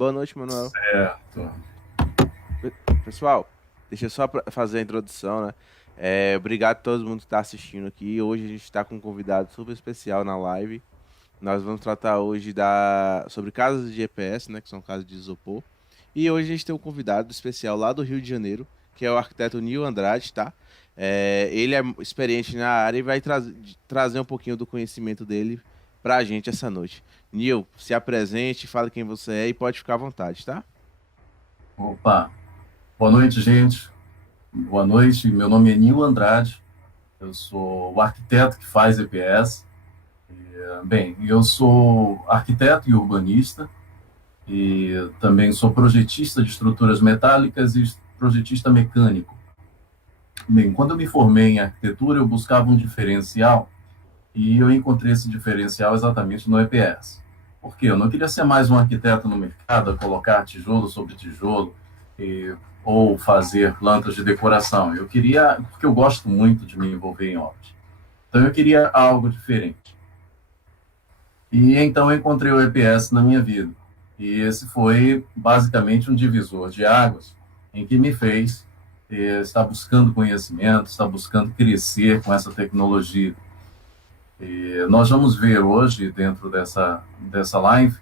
Boa noite, Manuel. Certo. Pessoal, deixa eu só fazer a introdução, né? Obrigado a todo mundo que está assistindo aqui. Hoje a gente está com um convidado super especial na live. Nós vamos tratar hoje sobre casas de GPS, né? Que são casas de isopor. E hoje a gente tem um convidado especial lá do Rio de Janeiro, que é o arquiteto Nil Andrade, tá? Ele é experiente na área e vai trazer um pouquinho do conhecimento dele para a gente essa noite. Nil, se apresente, fale quem você é e pode ficar à vontade, tá? Opa, boa noite, gente. Boa noite, meu nome é Nil Andrade, eu sou o arquiteto que faz EPS. Bem, eu sou arquiteto e urbanista e também sou projetista de estruturas metálicas e projetista mecânico. Bem, quando eu me formei em arquitetura, eu buscava um diferencial e eu encontrei esse diferencial exatamente no EPS. Por quê? Eu não queria ser mais um arquiteto no mercado, a colocar tijolo sobre tijolo, e, ou fazer plantas de decoração. Eu queria, porque eu gosto muito de me envolver em obras. Então eu queria algo diferente. E então eu encontrei o EPS na minha vida. E esse foi basicamente um divisor de águas em que me fez estar buscando conhecimento, estar buscando crescer com essa tecnologia. E nós vamos ver hoje, dentro dessa live,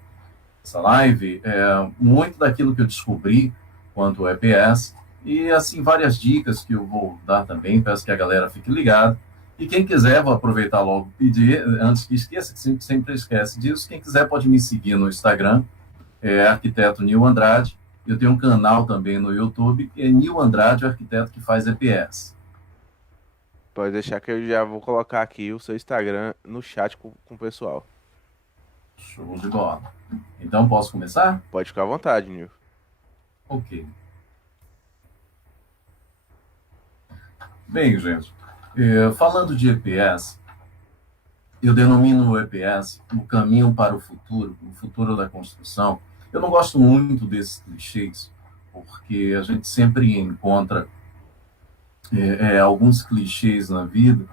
muito daquilo que eu descobri quanto ao EPS, e assim várias dicas que eu vou dar também, peço que a galera fique ligada. E quem quiser, vou aproveitar logo e pedir, antes que esqueça, que sempre esquece disso, quem quiser pode me seguir no Instagram, arquiteto Nil Andrade. Eu tenho um canal também no YouTube, que é Nil Andrade, o arquiteto que faz EPS. Pode deixar que eu já vou colocar aqui o seu Instagram no chat com o pessoal. Show de bola. Então, posso começar? Pode ficar à vontade, Nil. Ok. Bem, gente, falando de EPS, eu denomino o EPS o caminho para o futuro da construção. Eu não gosto muito desses clichês, porque a gente sempre encontra alguns clichês na vida,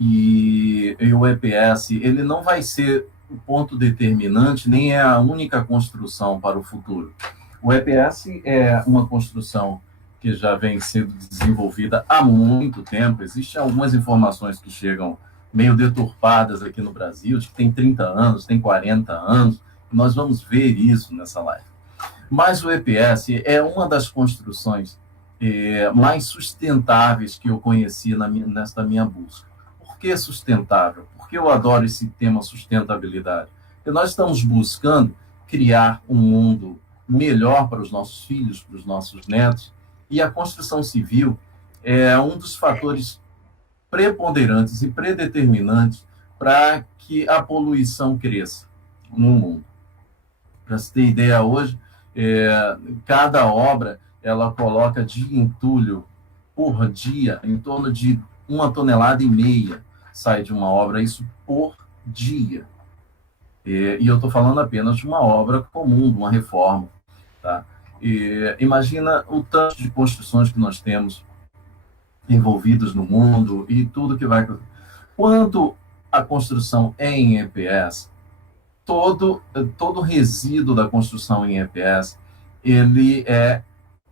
e o EPS ele não vai ser o ponto determinante, nem é a única construção para o futuro. O EPS é uma construção que já vem sendo desenvolvida há muito tempo. Existem algumas informações que chegam meio deturpadas aqui no Brasil, de que tem 30 anos, tem 40 anos. Nós vamos ver isso nessa live. Mas o EPS é uma das construções mais sustentáveis que eu conheci nesta minha busca. Por que sustentável? Porque eu adoro esse tema sustentabilidade. Porque nós estamos buscando criar um mundo melhor para os nossos filhos, para os nossos netos, e a construção civil é um dos fatores preponderantes e predeterminantes para que a poluição cresça no mundo. Para se ter ideia, hoje, cada obra ela coloca de entulho por dia, em torno de 1,5 toneladas sai de uma obra, isso por dia. E eu estou falando apenas de uma obra comum, de uma reforma. Tá? Imagina o tanto de construções que nós temos envolvidas no mundo e tudo que vai... Quanto a construção é em EPS, todo resíduo da construção em EPS, ele é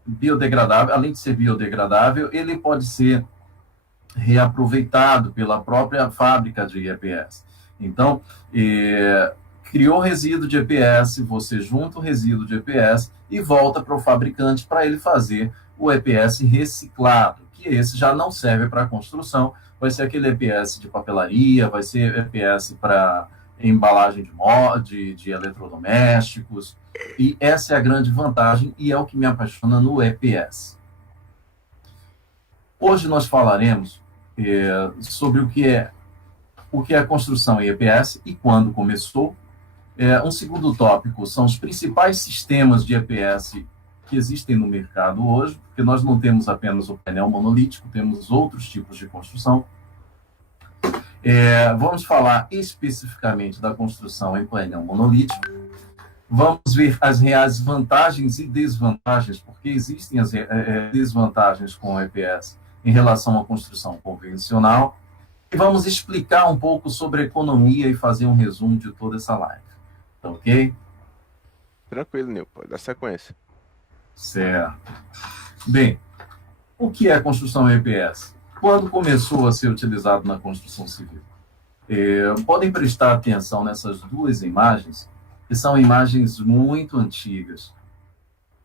biodegradável. Além de ser biodegradável, ele pode ser reaproveitado pela própria fábrica de EPS. Então, criou resíduo de EPS, você junta o resíduo de EPS e volta para o fabricante para ele fazer o EPS reciclado, que esse já não serve para construção, vai ser aquele EPS de papelaria, vai ser EPS para embalagem de eletrodomésticos, e essa é a grande vantagem e é o que me apaixona no EPS. Hoje nós falaremos sobre o que é a construção em EPS e quando começou. Um segundo tópico são os principais sistemas de EPS que existem no mercado hoje, porque nós não temos apenas o painel monolítico, temos outros tipos de construção. Vamos falar especificamente da construção em painel monolítico. Vamos ver as reais vantagens e desvantagens, porque existem as desvantagens com o EPS em relação à construção convencional. E vamos explicar um pouco sobre economia e fazer um resumo de toda essa live. Tá ok? Tranquilo, Nil, pode dar sequência. Certo. Bem, o que é construção EPS? Quando começou a ser utilizado na construção civil? Podem prestar atenção nessas duas imagens, que são imagens muito antigas.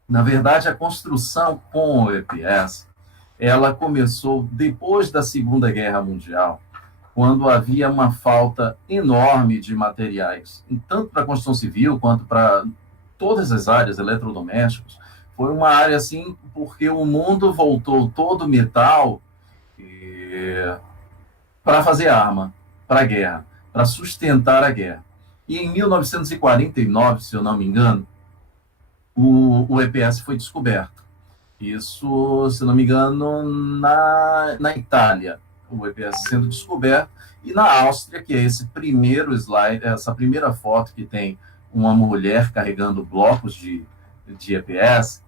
Na verdade, a construção com o EPS, ela começou depois da Segunda Guerra Mundial, quando havia uma falta enorme de materiais, tanto para a construção civil quanto para todas as áreas, eletrodomésticos. Foi uma área assim, porque o mundo voltou todo metal para fazer arma, para a guerra, para sustentar a guerra. E em 1949, se eu não me engano, o EPS foi descoberto. Isso, se não me engano, na Itália, o EPS sendo descoberto, e na Áustria, que é esse primeiro slide, essa primeira foto que tem uma mulher carregando blocos de EPS,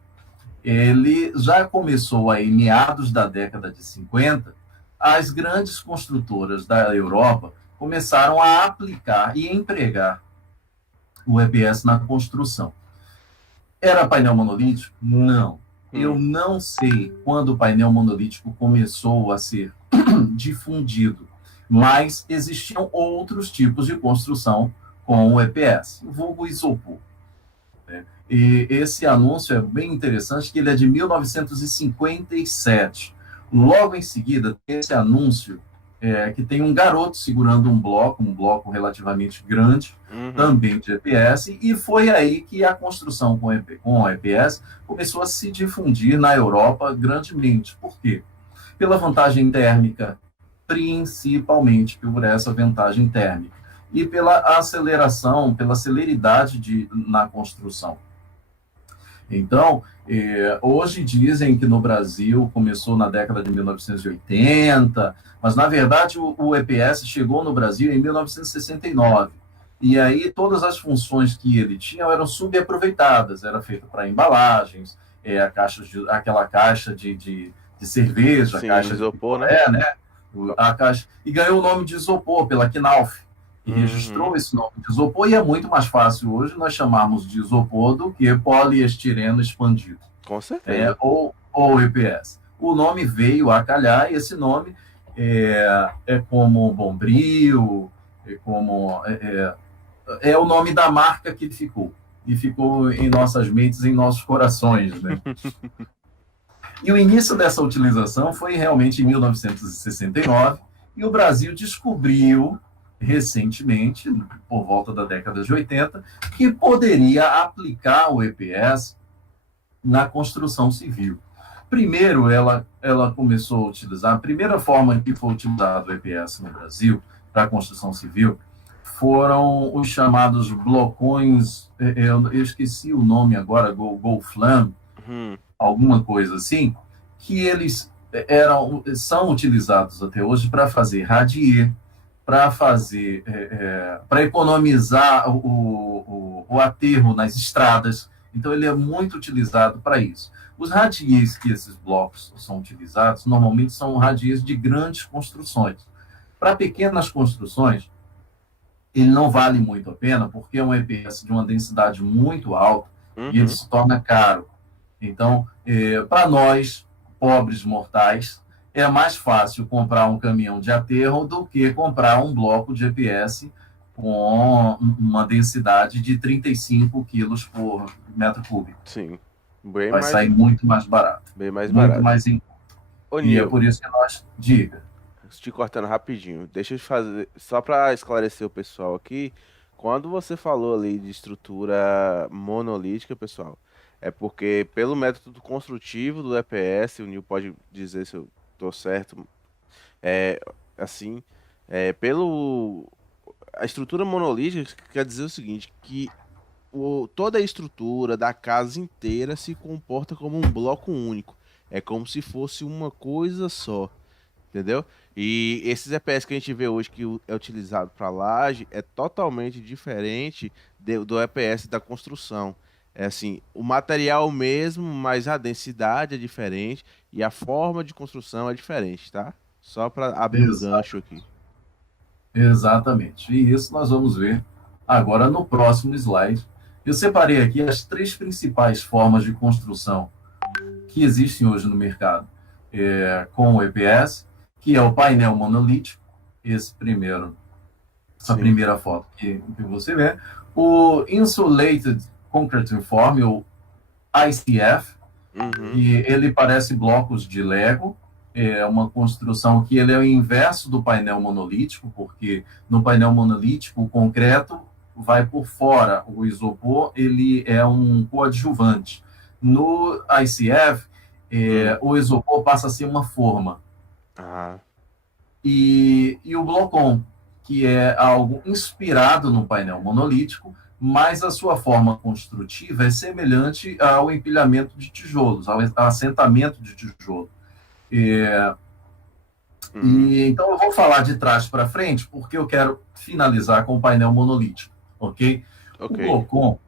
ele já começou aí, meados da década de 50, as grandes construtoras da Europa começaram a aplicar e empregar o EPS na construção. Era painel monolítico? Não. Eu não sei quando o painel monolítico começou a ser difundido, mas existiam outros tipos de construção com o EPS, vulgo isopor. E esse anúncio é bem interessante, que ele é de 1957. Logo em seguida, esse anúncio que tem um garoto segurando um bloco relativamente grande, também de EPS, e foi aí que a construção com o EPS começou a se difundir na Europa grandemente. Por quê? Pela vantagem térmica, principalmente por essa vantagem térmica, e pela aceleração, pela celeridade na construção. Então, hoje dizem que no Brasil começou na década de 1980, mas na verdade o EPS chegou no Brasil em 1969. E aí todas as funções que ele tinha eram subaproveitadas, era feito para embalagens, aquela caixa de cerveja, Sim, a caixa isopor, de né? né? A caixa, e ganhou o nome de isopor pela Knauf. E registrou esse nome de isopor, e é muito mais fácil hoje nós chamarmos de isopor do que poliestireno expandido. Com certeza. Ou EPS. O nome veio a calhar, e esse nome é como Bombril, é o nome da marca que ficou. E ficou em nossas mentes, em nossos corações, né? E o início dessa utilização foi realmente em 1969, e o Brasil descobriu recentemente, por volta da década de 80, que poderia aplicar o EPS na construção civil. Primeiro, ela começou a utilizar, a primeira forma que foi utilizado o EPS no Brasil para a construção civil foram os chamados blocões, eu esqueci o nome agora, Golflam, alguma coisa assim, que eles são utilizados até hoje para fazer radier, para economizar o aterro nas estradas. Então, ele é muito utilizado para isso. Os radiers que esses blocos são utilizados, normalmente são radiers de grandes construções. Para pequenas construções, ele não vale muito a pena, porque é um EPS de uma densidade muito alta, e ele se torna caro. Então, para nós, pobres mortais, é mais fácil comprar um caminhão de aterro do que comprar um bloco de EPS com uma densidade de 35 quilos por metro cúbico. Sim. Vai sair muito mais barato. Bem mais barato. Muito mais em conta. E é por isso que nós... Diga. Te cortando rapidinho. Deixa eu fazer... Só para esclarecer o pessoal aqui, quando você falou ali de estrutura monolítica, pessoal, é porque pelo método construtivo do EPS, o Nil pode dizer se eu estou certo, a estrutura monolítica quer dizer o seguinte, que toda a estrutura da casa inteira se comporta como um bloco único. É como se fosse uma coisa só, entendeu? E esses EPS que a gente vê hoje que é utilizado para laje é totalmente diferente do EPS da construção. É assim, o material mesmo, mas a densidade é diferente e a forma de construção é diferente, tá? Só para abrir um gancho aqui. Exatamente. E isso nós vamos ver agora no próximo slide, Eu separei aqui as três principais formas de construção que existem hoje no mercado, com o EPS, que é o painel monolítico, esse primeiro, essa Sim. primeira foto que você vê, o Insulated Concrete Form, o ICF, Uhum. que ele parece blocos de Lego, é uma construção que ele é o inverso do painel monolítico, porque no painel monolítico o concreto vai por fora, o isopor ele é um coadjuvante. No ICF, Hum. o isopor passa a ser uma forma. Ah, E o Blocon, que é algo inspirado no painel monolítico, mas a sua forma construtiva é semelhante ao empilhamento de tijolos, ao assentamento de tijolo. É, hum. então eu vou falar de trás para frente, porque eu quero finalizar com o painel monolítico, ok? O Ok. Blocon,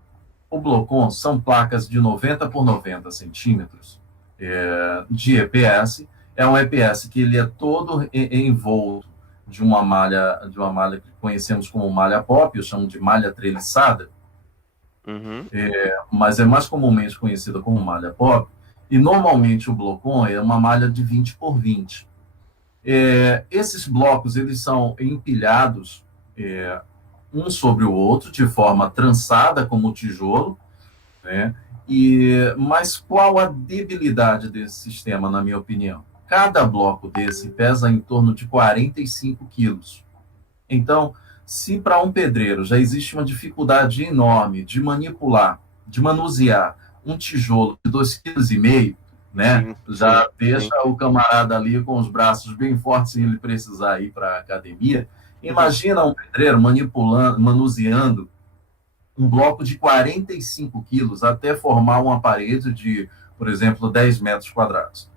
o Blocon são placas de 90 por 90 centímetros de EPS. É um EPS que ele é todo envolto de uma malha que conhecemos como malha pop, eu chamo de malha treliçada, Uhum. mas é mais comumente conhecida como malha pop. E normalmente o Blocon é uma malha de 20 por 20. Esses blocos eles são empilhados um sobre o outro de forma trançada como tijolo, né? Mas qual a debilidade desse sistema, na minha opinião? Cada bloco desse pesa em torno de 45 quilos. Então, se para um pedreiro já existe uma dificuldade enorme de manipular, de manusear um tijolo de 2,5 kg, né? Sim, sim, Já sim. deixa o camarada ali com os braços bem fortes se ele precisar ir para a academia. Uhum. Imagina um pedreiro manipulando, manuseando um bloco de 45 quilos até formar uma parede de, por exemplo, 10 metros quadrados.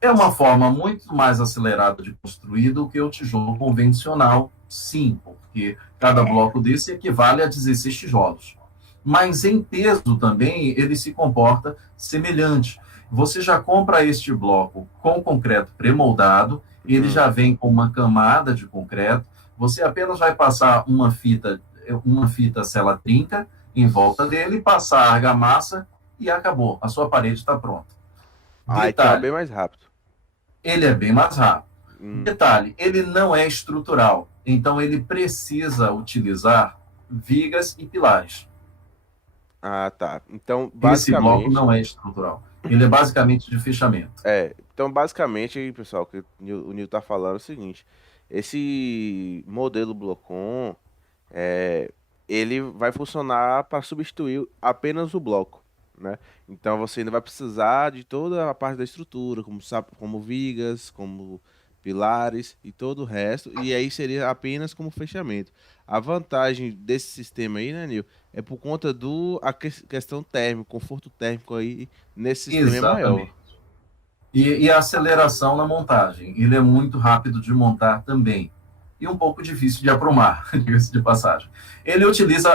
É uma forma muito mais acelerada de construir do que o tijolo convencional, sim, porque cada bloco desse equivale a 16 tijolos. Mas em peso também ele se comporta semelhante. Você já compra este bloco com concreto pré-moldado, ele Hum. já vem com uma camada de concreto, você apenas vai passar uma fita sela trinca em volta dele, passar a argamassa e acabou. A sua parede está pronta. Ah, então é Detalhe, bem mais rápido. ele é bem mais rápido. Hum. Detalhe, ele não é estrutural, então ele precisa utilizar vigas e pilares. Ah, tá. Então, Esse bloco basicamente, não é estrutural. Ele é basicamente de fechamento. então basicamente aí, pessoal, o que o Nil tá falando é o seguinte, esse modelo Blocon, é, ele vai funcionar para substituir apenas o bloco, né? Então você ainda vai precisar de toda a parte da estrutura, como vigas, como pilares e todo o resto, e aí seria apenas como fechamento. A vantagem desse sistema aí, né, Nil, é por conta do questão térmica, conforto térmico aí nesse sistema é maior. Exatamente. E a aceleração na montagem. Ele é muito rápido de montar também. E um pouco difícil de aprumar, diga-se de passagem. Ele utiliza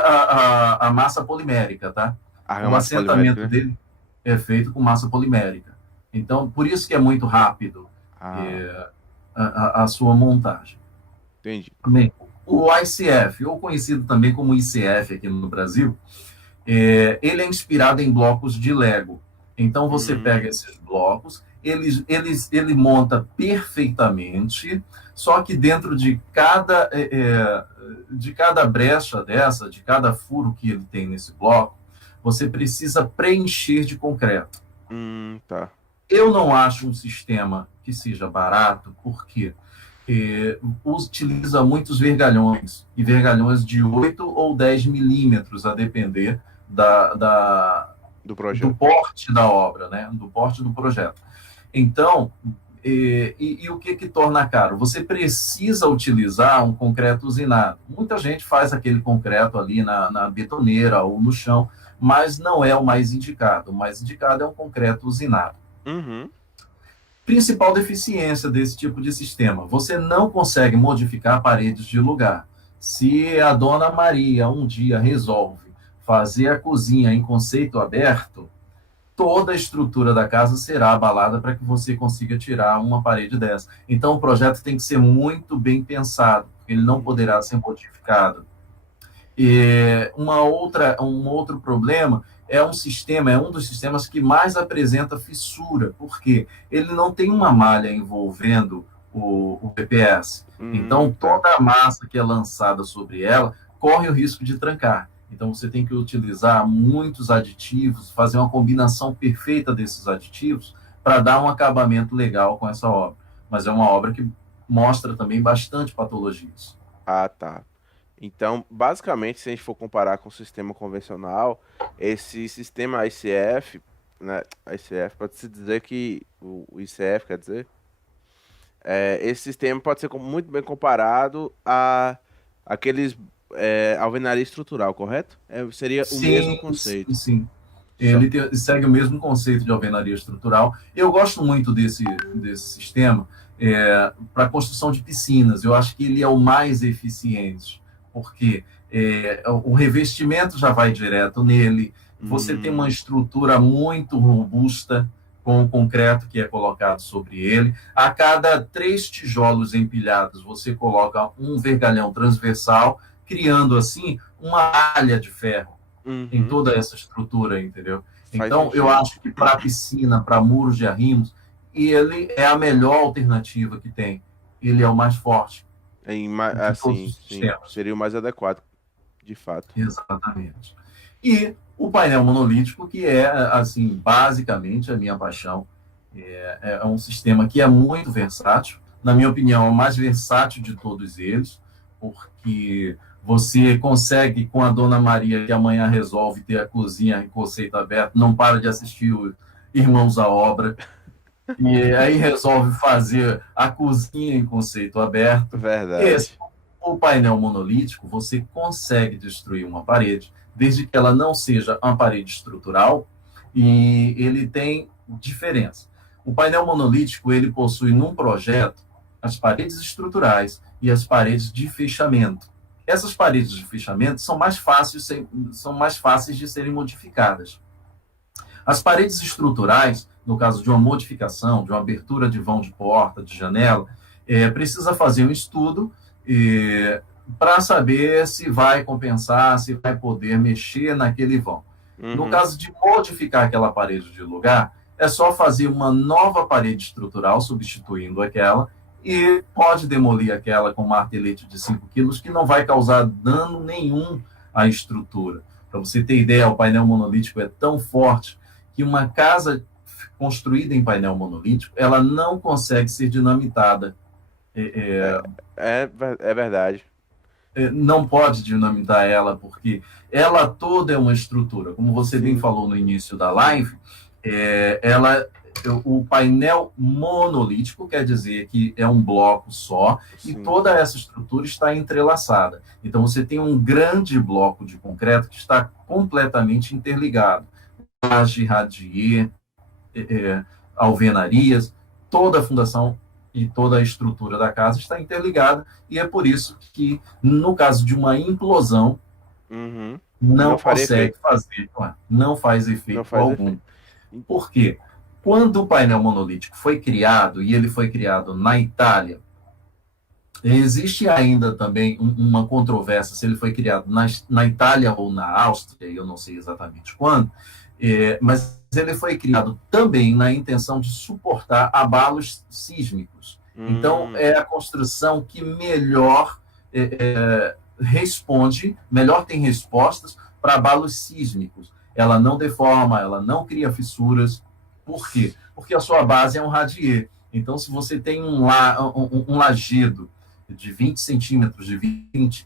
a massa polimérica, tá? O Argamassa assentamento polimétrica, né? dele é feito com massa polimérica. Então, por isso que é muito rápido Ah, é, a sua montagem. entendi. Bem, o ICF, ou conhecido também como ICF aqui no Brasil, ele é inspirado em blocos de Lego. Então você pega Hum, esses blocos, ele monta perfeitamente, só que dentro de cada brecha dessa, de cada furo que ele tem nesse bloco, você precisa preencher de concreto. tá. Eu não acho um sistema que seja barato, porque utiliza muitos vergalhões, e vergalhões de 8 ou 10 milímetros, a depender Do do projeto. porte da obra, né? Do porte do projeto. Então, o que torna caro? Você precisa utilizar um concreto usinado. Muita gente faz aquele concreto ali na betoneira ou no chão, mas não é o mais indicado. O mais indicado é um concreto usinado. Uhum. Principal deficiência desse tipo de sistema: você não consegue modificar paredes de lugar. Se a dona Maria um dia resolve fazer a cozinha em conceito aberto, toda a estrutura da casa será abalada para que você consiga tirar uma parede dessa. Então, o projeto tem que ser muito bem pensado, porque ele não poderá Hum. ser modificado. Um outro problema é um dos sistemas que mais apresenta fissura, porque ele não tem uma malha envolvendo o BPS. Então, Tá. toda a massa que é lançada sobre ela corre o risco de trancar. Então, você tem que utilizar muitos aditivos, fazer uma combinação perfeita desses aditivos para dar um acabamento legal com essa obra. Mas é uma obra que mostra também bastante patologias. Ah, tá. Então, basicamente, se a gente for comparar com o sistema convencional, esse sistema ICF, né, ICF, pode-se dizer que o ICF, quer dizer, esse sistema pode ser muito bem comparado a aqueles alvenaria estrutural, correto? Seria o mesmo Sim, sim, conceito. sim. Só. Segue o mesmo conceito de alvenaria estrutural. Eu gosto muito desse sistema para a construção de piscinas. Eu acho que ele é o mais eficiente, porque o revestimento já vai direto nele, você tem uma Hum, estrutura muito robusta com o concreto que é colocado sobre ele. A cada 3 tijolos empilhados, você coloca um vergalhão transversal, criando assim uma malha de ferro em uhum, toda essa estrutura, entendeu? faz Então, eu sentido. acho que para piscina, para muros de arrimos, ele é a melhor alternativa que tem. Ele é o mais forte de todos Assim, os sim, sistemas. seria o mais adequado, de fato. Exatamente. E o painel monolítico, que é, assim, basicamente a minha paixão. É um sistema que é muito versátil. Na minha opinião, é o mais versátil de todos eles, porque você consegue, com a Dona Maria, que amanhã resolve ter a cozinha em conceito aberto, não para de assistir o Irmãos à Obra, e aí resolve fazer a cozinha em conceito aberto. Verdade. Esse, o painel monolítico, você consegue destruir uma parede, desde que ela não seja uma parede estrutural, e ele tem diferença. O painel monolítico, ele possui num projeto as paredes estruturais e as paredes de fechamento. Essas paredes de fechamento são mais fáceis de serem modificadas. As paredes estruturais, no caso de uma modificação, de uma abertura de vão de porta, de janela, precisa fazer um estudo para saber se vai compensar, se vai poder mexer naquele vão. No Uhum. caso de modificar aquela parede de lugar, é só fazer uma nova parede estrutural, substituindo aquela, e pode demolir aquela com um martelete de 5 quilos, que não vai causar dano nenhum à estrutura. Para você ter ideia, o painel monolítico é tão forte que uma casa construída em painel monolítico, ela não consegue ser dinamitada. É, é verdade. Não pode dinamitar ela, porque ela toda é uma estrutura. Como você bem Sim, falou no início da live, ela, o painel monolítico quer dizer que é um bloco só e sim. toda essa estrutura está entrelaçada. Então você tem um grande bloco de concreto que está completamente interligado. Laje, radier, alvenarias, toda a fundação e toda a estrutura da casa está interligada, e é por isso que, no caso de uma implosão, Uhum. Não não faria consegue efeito. fazer, não faz Não efeito faz algum. efeito. Por quê? Quando o painel monolítico foi criado, e ele foi criado na Itália, existe ainda também uma controvérsia se ele foi criado na Itália ou na Áustria, eu não sei exatamente quando, mas ele foi criado também na intenção de suportar abalos sísmicos. Então, Hum, é a construção que melhor responde, melhor tem respostas para abalos sísmicos. Ela não deforma, ela não cria fissuras. Por quê? Porque a sua base é um radier. Então, se você tem um lajedo de 20 centímetros, de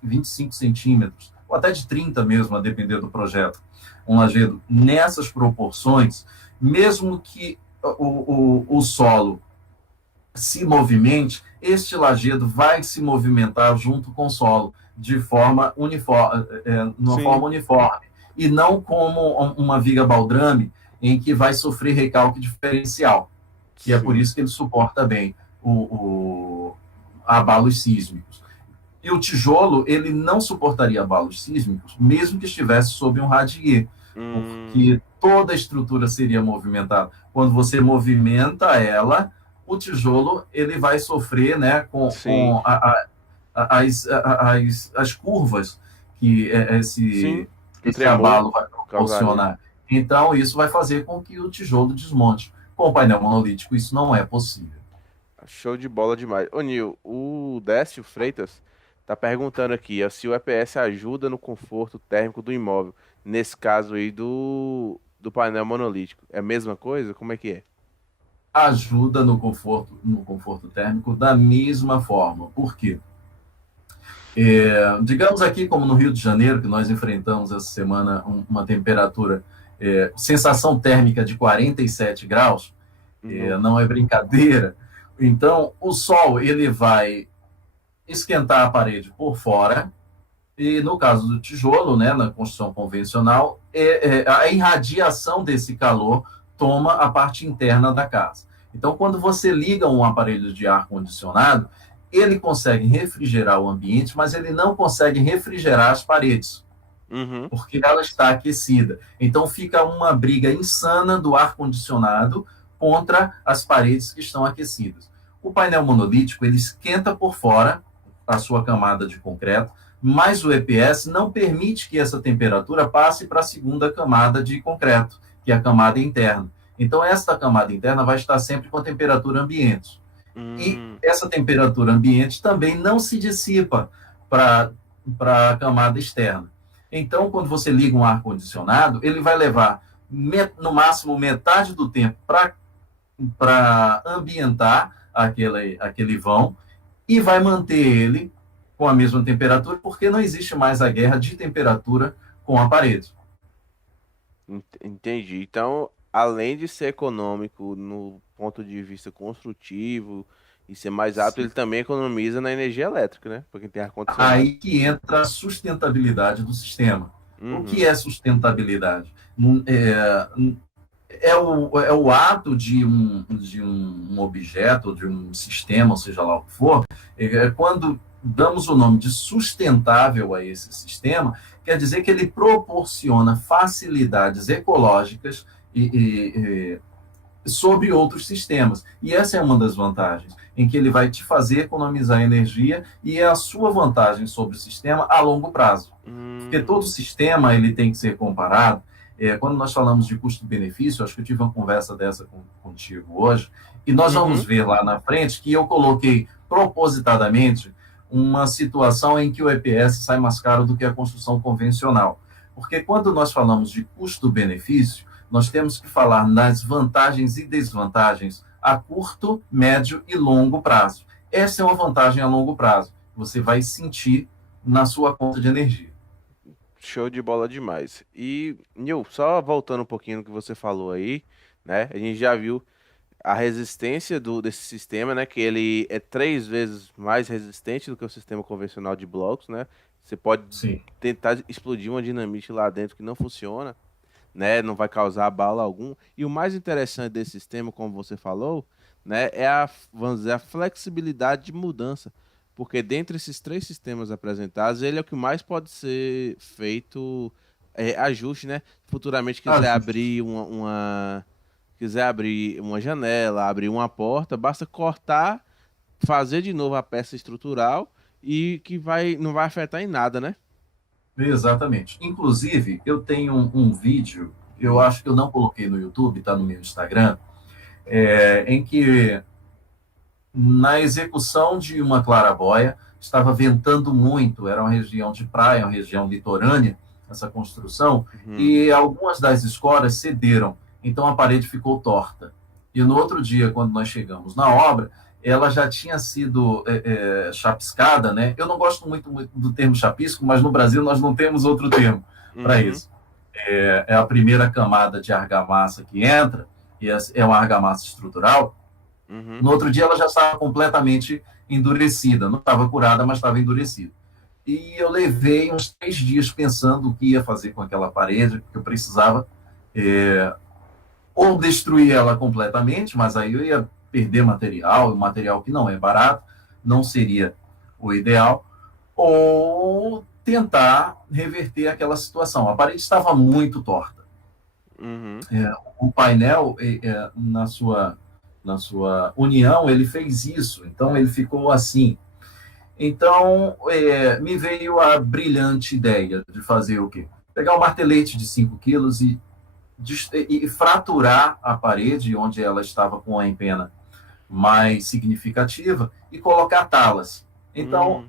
25 centímetros, ou até de 30 mesmo, a depender do projeto, um lajedo nessas proporções, mesmo que o solo se movimente, este lajedo vai se movimentar junto com o solo, de forma uniforme, numa sim, forma uniforme, e não como uma viga baldrame, em que vai sofrer recalque diferencial, que é por sim. isso que ele suporta bem o abalos sísmicos. E o tijolo, ele não suportaria abalos sísmicos, mesmo que estivesse sob um radier, Hum, porque toda a estrutura seria movimentada. Quando você movimenta ela, o tijolo ele vai sofrer, né, sim. as curvas que Sim, que o esse tremor abalo vai causaria. proporcionar. Então, isso vai fazer com que o tijolo desmonte. Com o painel monolítico, isso não é possível. Show de bola demais. Ô, Nil, o Décio Freitas tá perguntando aqui, ó, se o EPS ajuda no conforto térmico do imóvel. Nesse caso aí do painel monolítico. É a mesma coisa? Como é que é? Ajuda no conforto térmico da mesma forma. Por quê? Digamos aqui, como no Rio de Janeiro, que nós enfrentamos essa semana uma temperatura, sensação térmica de 47 graus, No... não é brincadeira. Então, o sol ele vai esquentar a parede por fora, e no caso do tijolo, né, na construção convencional, a irradiação desse calor toma a parte interna da casa. Então, quando você liga um aparelho de ar-condicionado, ele consegue refrigerar o ambiente, mas ele não consegue refrigerar as paredes, Uhum. porque ela está aquecida. Então, fica uma briga insana do ar-condicionado contra as paredes que estão aquecidas. O painel monolítico, ele esquenta por fora a sua camada de concreto, mas o EPS não permite que essa temperatura passe para a segunda camada de concreto, que é a camada interna. Então, esta camada interna vai estar sempre com a temperatura ambiente. E Hum, essa temperatura ambiente também não se dissipa para a camada externa. Então, quando você liga um ar-condicionado, ele vai levar no máximo metade do tempo para ambientar aquele vão e vai manter ele com a mesma temperatura, porque não existe mais a guerra de temperatura com a parede. entendi. Então, além de ser econômico no ponto de vista construtivo e ser mais rápido, ele também economiza na energia elétrica, né? Porque tem ar-condicionado. Aí que entra a sustentabilidade do sistema. O que Uhum. é sustentabilidade? É o ato de um objeto, de um sistema, seja lá o que for, quando damos o nome de sustentável a esse sistema, quer dizer que ele proporciona facilidades ecológicas sobre outros sistemas. E essa é uma das vantagens, em que ele vai te fazer economizar energia e é a sua vantagem sobre o sistema a longo prazo. Porque todo Hum, sistema ele tem que ser comparado. Quando nós falamos de custo-benefício, acho que eu tive uma conversa dessa contigo hoje, e nós vamos uhum. ver lá na frente que eu coloquei propositadamente uma situação em que o EPS sai mais caro do que a construção convencional. Porque quando nós falamos de custo-benefício, nós temos que falar nas vantagens e desvantagens a curto, médio e longo prazo. Essa é uma vantagem a longo prazo. Você vai sentir na sua conta de energia. Show de bola demais. E, Nil, só voltando um pouquinho no que você falou aí, né? A gente já viu a resistência desse sistema, né? Que ele é 3 vezes mais resistente do que o sistema convencional de blocos, né? Você pode Sim. tentar explodir uma dinamite lá dentro que não funciona, né? Não vai causar bala algum. E o mais interessante desse sistema, como você falou, né? É vamos dizer, a flexibilidade de mudança. Porque dentre esses 3 sistemas apresentados, ele é o que mais pode ser feito ajuste, né? Futuramente quiser Ajuste. abrir quiser abrir uma janela, abrir uma porta, basta cortar, fazer de novo a peça estrutural e que não vai afetar em nada, né? Exatamente. Inclusive, eu tenho um vídeo, eu acho que eu não coloquei no YouTube, está no meu Instagram, em que na execução de uma claraboia, estava ventando muito, era uma região de praia, uma região litorânea, essa construção, Uhum. e algumas das escoras cederam, então a parede ficou torta. E no outro dia, quando nós chegamos na obra, ela já tinha sido chapiscada, né? Eu não gosto muito do termo chapisco, mas no Brasil nós não temos outro termo para Uhum. isso. É a primeira camada de argamassa que entra, e é uma argamassa estrutural, Uhum. no outro dia ela já estava completamente endurecida, não estava curada, mas estava endurecida. E eu levei uns 3 dias pensando o que ia fazer com aquela parede, porque eu precisava ou destruir ela completamente, mas aí eu ia perder material, material que não é barato, não seria o ideal, ou tentar reverter aquela situação. A parede estava muito torta. Uhum. O painel, na sua união, ele fez isso. Então, ele ficou assim. Então, me veio a brilhante ideia de fazer o quê? Pegar um martelete de 5 quilos e fraturar a parede onde ela estava com a empena mais significativa e colocar talas. Então, Hum,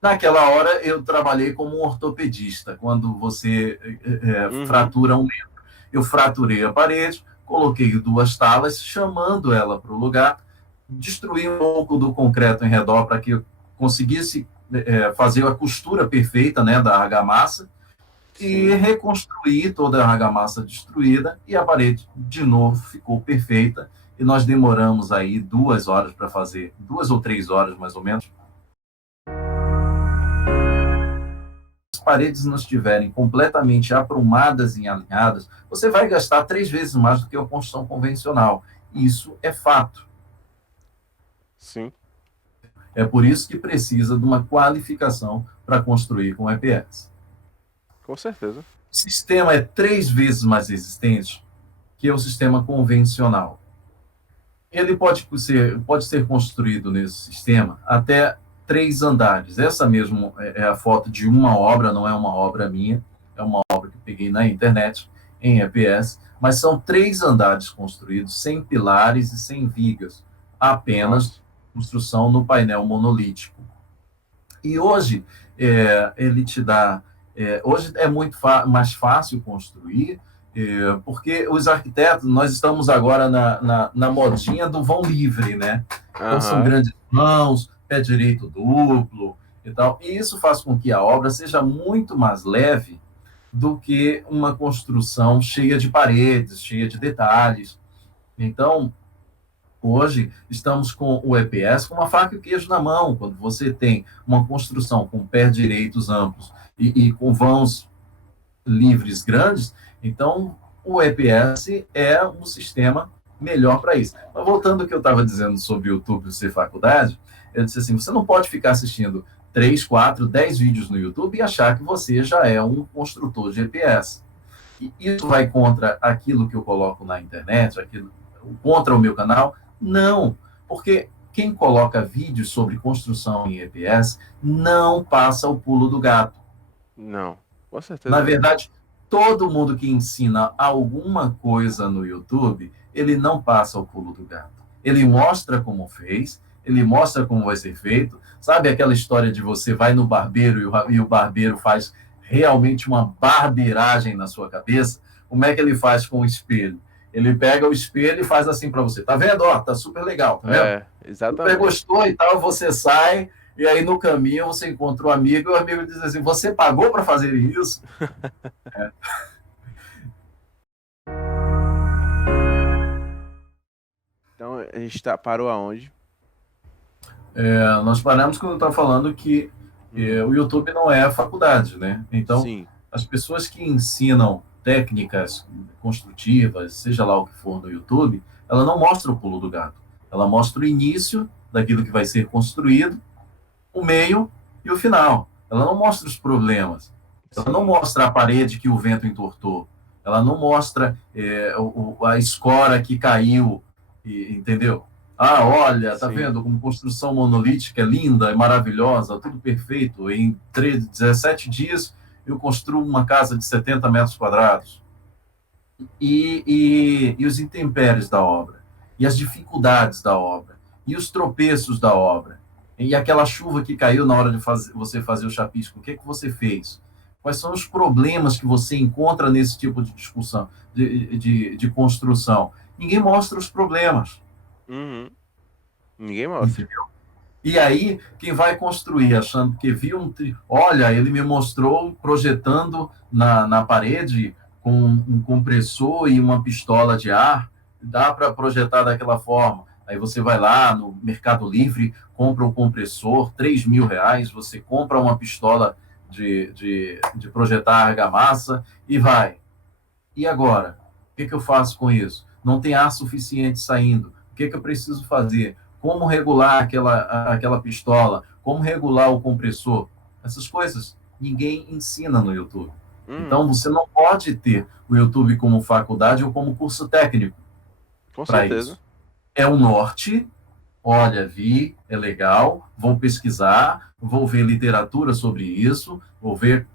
naquela hora, eu trabalhei como um ortopedista, quando você uhum, fratura um membro. Eu fraturei a parede, coloquei 2 talas, chamando ela para o lugar, destruí um pouco do concreto em redor para que eu conseguisse fazer a costura perfeita, né, da argamassa, e sim. reconstruí toda a argamassa destruída, e a parede, de novo, ficou perfeita. E nós demoramos aí 2 horas para fazer, 2 ou 3 horas mais ou menos. As paredes não estiverem completamente aprumadas e alinhadas, você vai gastar 3 vezes mais do que a construção convencional. Isso é fato. Sim, É por isso que precisa de uma qualificação para construir com EPS. com certeza. O sistema é 3 vezes mais resistente que o sistema convencional. Ele pode ser construído nesse sistema até 3 andares. Essa mesmo é a foto de uma obra, não é uma obra minha, é uma obra que eu peguei na internet, em EPS, mas são 3 andares construídos, sem pilares e sem vigas, apenas Nossa. construção no painel monolítico. E hoje, ele te dá. Hoje é muito mais fácil construir, porque os arquitetos, nós estamos agora na modinha do vão livre, né? Então, são Aham, grandes mãos, pé direito duplo e tal. E isso faz com que a obra seja muito mais leve do que uma construção cheia de paredes, cheia de detalhes. Então, hoje, estamos com o EPS com uma faca e o queijo na mão. Quando você tem uma construção com pés direitos amplos e com vãos livres grandes, então o EPS é um sistema melhor para isso. Mas voltando ao que eu estava dizendo sobre o YouTube ser faculdade, eu disse assim, você não pode ficar assistindo 3, 4, 10 vídeos no YouTube e achar que você já é um construtor de EPS. E isso vai contra aquilo que eu coloco na internet, contra o meu canal? Não, porque quem coloca vídeos sobre construção em EPS não passa o pulo do gato. não, com Na certeza não. verdade, todo mundo que ensina alguma coisa no YouTube, ele não passa o pulo do gato. Ele mostra como fez, ele mostra como vai ser feito. Sabe aquela história de você vai no barbeiro e o barbeiro faz realmente uma barbeiragem na sua cabeça? Como é que ele faz com o espelho? Ele pega o espelho e faz assim para você. Tá vendo? Ó, tá super legal, tá vendo? É, Super exatamente. gostou e tal, você sai, e aí no caminho você encontra um amigo, e o amigo diz assim: Você pagou para fazer isso? Então, a gente parou aonde? Nós paramos quando está falando que Hum, o YouTube não é a faculdade, né? Então, sim, as pessoas que ensinam técnicas construtivas, seja lá o que for no YouTube, ela não mostra o pulo do gato. Ela mostra o início daquilo que vai ser construído, o meio e o final. Ela não mostra os problemas. Ela não sim, mostra a parede que o vento entortou. Ela não mostra a escora que caiu, entendeu? Ah, olha, tá sim. vendo como construção monolítica é linda, é maravilhosa, tudo perfeito. Em 17 dias eu construo uma casa de 70 metros quadrados. E os intempéries da obra, e as dificuldades da obra, e os tropeços da obra, e aquela chuva que caiu na hora de você fazer o chapisco, o que é que você fez? Quais são os problemas que você encontra nesse tipo de discussão, de construção? Ninguém mostra os problemas. Uhum. Ninguém mostra. Entendeu? E aí, quem vai construir achando que viu Olha, ele me mostrou projetando na parede com um compressor e uma pistola de ar, dá para projetar daquela forma. Aí você vai lá no Mercado Livre, compra um compressor, R$ 3.000, você compra uma pistola de projetar argamassa e vai. E agora? O que eu faço com isso? Não tem ar suficiente saindo. O que eu preciso fazer? Como regular aquela pistola? Como regular o compressor? Essas coisas ninguém ensina no YouTube. Uhum. Então, você não pode ter o YouTube como faculdade ou como curso técnico Com para certeza. isso. É o norte, olha, vi, é legal, vou pesquisar, vou ver literatura sobre isso, vou ver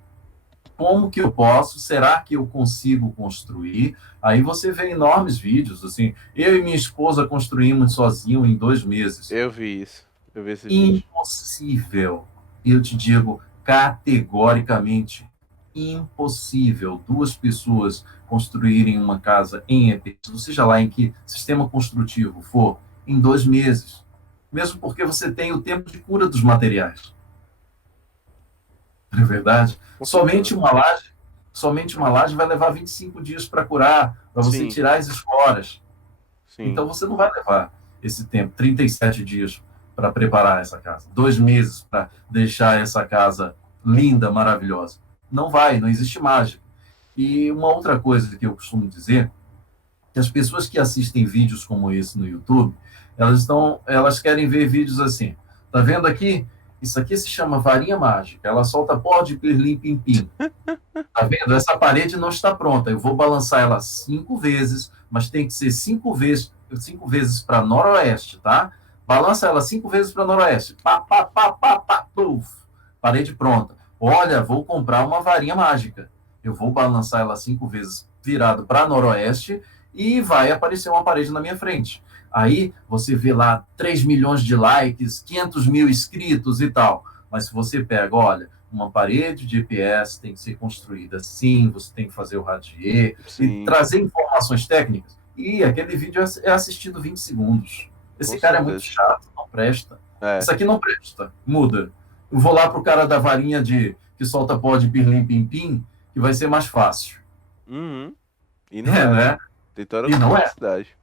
como que eu posso, será que eu consigo construir? Aí você vê enormes vídeos, assim, eu e minha esposa construímos sozinho em 2 meses. Eu vi isso. Eu vi esse vídeo. Impossível. Eu te digo categoricamente impossível duas pessoas construírem uma casa em EPS, seja lá em que sistema construtivo for, em 2 meses. Mesmo porque você tem o tempo de cura dos materiais. Não é verdade? Com Somente certeza. uma laje vai levar 25 dias para curar, para você Sim, tirar as esporas. sim. Então você não vai levar esse tempo, 37 dias, para preparar essa casa, 2 meses para deixar essa casa linda, maravilhosa. Não vai, não existe mágica. E uma outra coisa que eu costumo dizer, que as pessoas que assistem vídeos como esse no YouTube, elas querem ver vídeos assim. Tá vendo aqui? Isso aqui se chama varinha mágica. Ela solta pó de pirlim-pim-pim. Tá vendo? Essa parede não está pronta. Eu vou balançar ela 5 vezes, mas tem que ser 5 vezes para noroeste, tá? Balança ela 5 vezes para noroeste. Pá, pá, pá, pá, pá, puf. Parede pronta. Olha, vou comprar uma varinha mágica. Eu vou balançar ela 5 vezes virado para noroeste e vai aparecer uma parede na minha frente. Aí você vê lá 3 milhões de likes, 500 mil inscritos e tal. Mas se você pega, olha, uma parede de EPS tem que ser construída assim, você tem que fazer o radier e Sim, trazer informações técnicas. E aquele vídeo é assistido 20 segundos. com Esse cara é muito certeza. chato, não presta. É. Isso aqui não presta, muda. Eu vou lá pro cara da varinha que solta pó de pirlim-pim-pim, que vai ser mais fácil. Uhum. E não É, é. né? Tem toda a E não é. complexidade.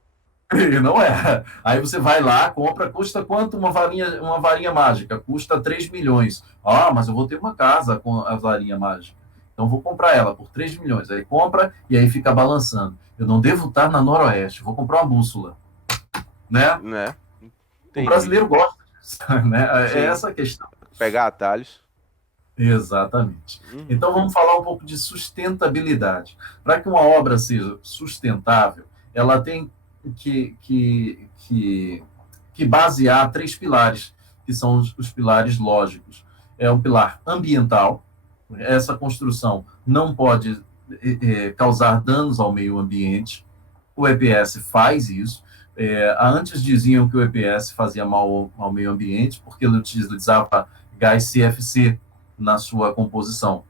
E não é. Aí você vai lá, compra, custa quanto uma varinha mágica? Custa 3 milhões. Ah, mas eu vou ter uma casa com a varinha mágica. Então vou comprar ela por 3 milhões. Aí compra e aí fica balançando. Eu não devo estar na Noroeste, vou comprar uma bússola. Né? Né? O Entendi. brasileiro gosta disso. Né? É Sim. essa a questão. Pegar atalhos. Exatamente. Uhum. Então vamos falar um pouco de sustentabilidade. Para que uma obra seja sustentável, ela tem que basear 3 pilares, que são os pilares lógicos. É o pilar ambiental, essa construção não pode causar danos ao meio ambiente. O EPS faz isso. Antes diziam que o EPS fazia mal ao meio ambiente, porque ele utilizava gás CFC na sua composição,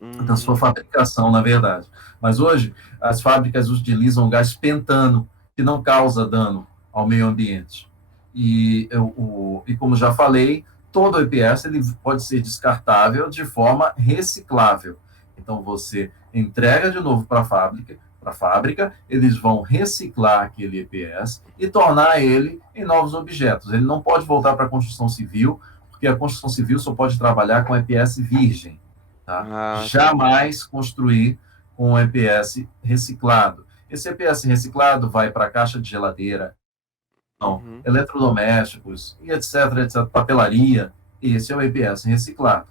na sua Hum, fabricação, na verdade. Mas hoje, as fábricas utilizam gás pentano, que não causa dano ao meio ambiente. E como já falei, todo o EPS ele pode ser descartável de forma reciclável. Então, você entrega de novo para a fábrica, eles vão reciclar aquele EPS e tornar ele em novos objetos. Ele não pode voltar para a construção civil, porque a construção civil só pode trabalhar com EPS virgem. Tá? sim. Jamais construir com EPS reciclado. Esse EPS reciclado vai para a caixa de geladeira, não, Uhum. eletrodomésticos e etc, etc, papelaria. Esse é o EPS reciclado.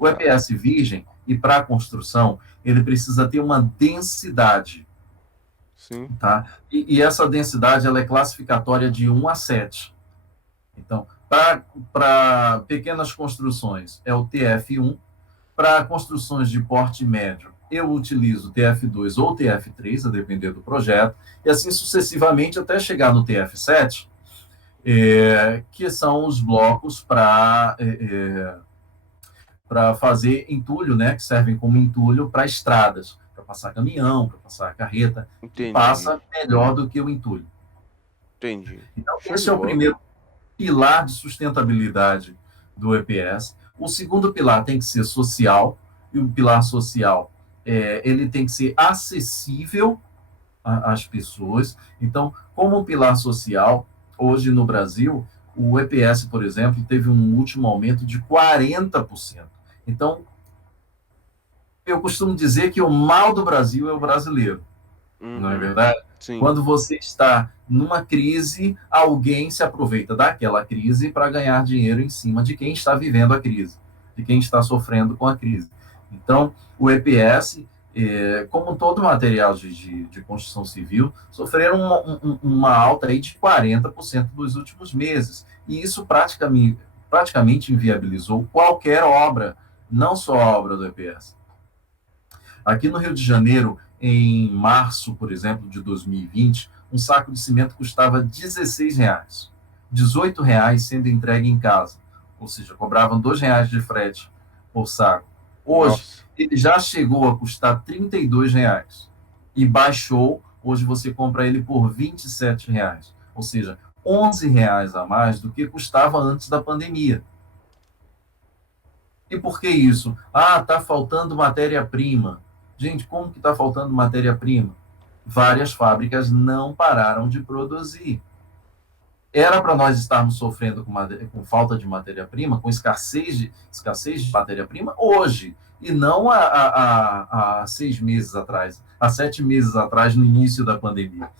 O Tá. EPS virgem, e para a construção, ele precisa ter uma densidade. Sim. Tá? E essa densidade ela é classificatória de 1 a 7. Então, para pequenas construções, é o TF1. Para construções de porte médio, eu utilizo TF2 ou TF3, a depender do projeto, e assim sucessivamente até chegar no TF7, que são os blocos para fazer entulho, né, que servem como entulho para estradas, para passar caminhão, para passar carreta, e Entendi. passa melhor do que o entulho. Entendi. Então, Show de esse é o bola. primeiro pilar de sustentabilidade do EPS. O segundo pilar tem que ser social, e o pilar social ele tem que ser acessível às pessoas. Então, como um pilar social, hoje no Brasil, o EPS, por exemplo, teve um último aumento de 40%. Então, eu costumo dizer que o mal do Brasil é o brasileiro, não é Uhum. verdade? Sim. Quando você está numa crise, alguém se aproveita daquela crise para ganhar dinheiro em cima de quem está vivendo a crise, de quem está sofrendo com a crise. Então, o EPS como todo material de construção civil, sofreram uma alta aí de 40% nos últimos meses. E isso praticamente inviabilizou qualquer obra, não só a obra do EPS. Aqui no Rio de Janeiro, em março, por exemplo, de 2020, um saco de cimento custava R$16, R$18 sendo entregue em casa. Ou seja, cobravam R$2 de frete por saco. Hoje, Nossa. ele já chegou a custar R$32 e baixou. Hoje você compra ele por R$27, ou seja, R$11 a mais do que custava antes da pandemia. E por que isso? Ah, está faltando matéria-prima. Gente, como que está faltando matéria-prima? Várias fábricas não pararam de produzir. Era para nós estarmos sofrendo com falta de matéria-prima, com escassez de matéria-prima hoje, e não há 6 meses atrás, há 7 meses atrás, no início da pandemia.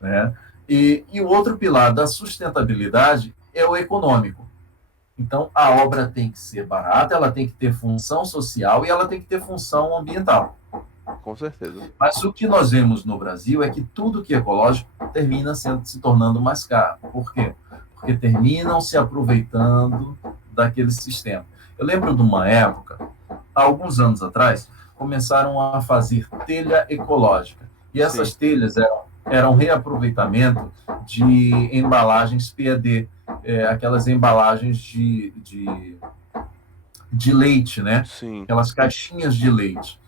Né? E o outro pilar da sustentabilidade é o econômico. Então, a obra tem que ser barata, ela tem que ter função social e ela tem que ter função ambiental. Com certeza. Mas o que nós vemos no Brasil é que tudo que é ecológico termina se tornando mais caro. Por quê? Porque terminam se aproveitando daquele sistema. Eu lembro de uma época, há alguns anos atrás, começaram a fazer telha ecológica. E essas Sim. telhas eram reaproveitamento de embalagens PET, aquelas embalagens de leite, né? Sim. Aquelas caixinhas de leite.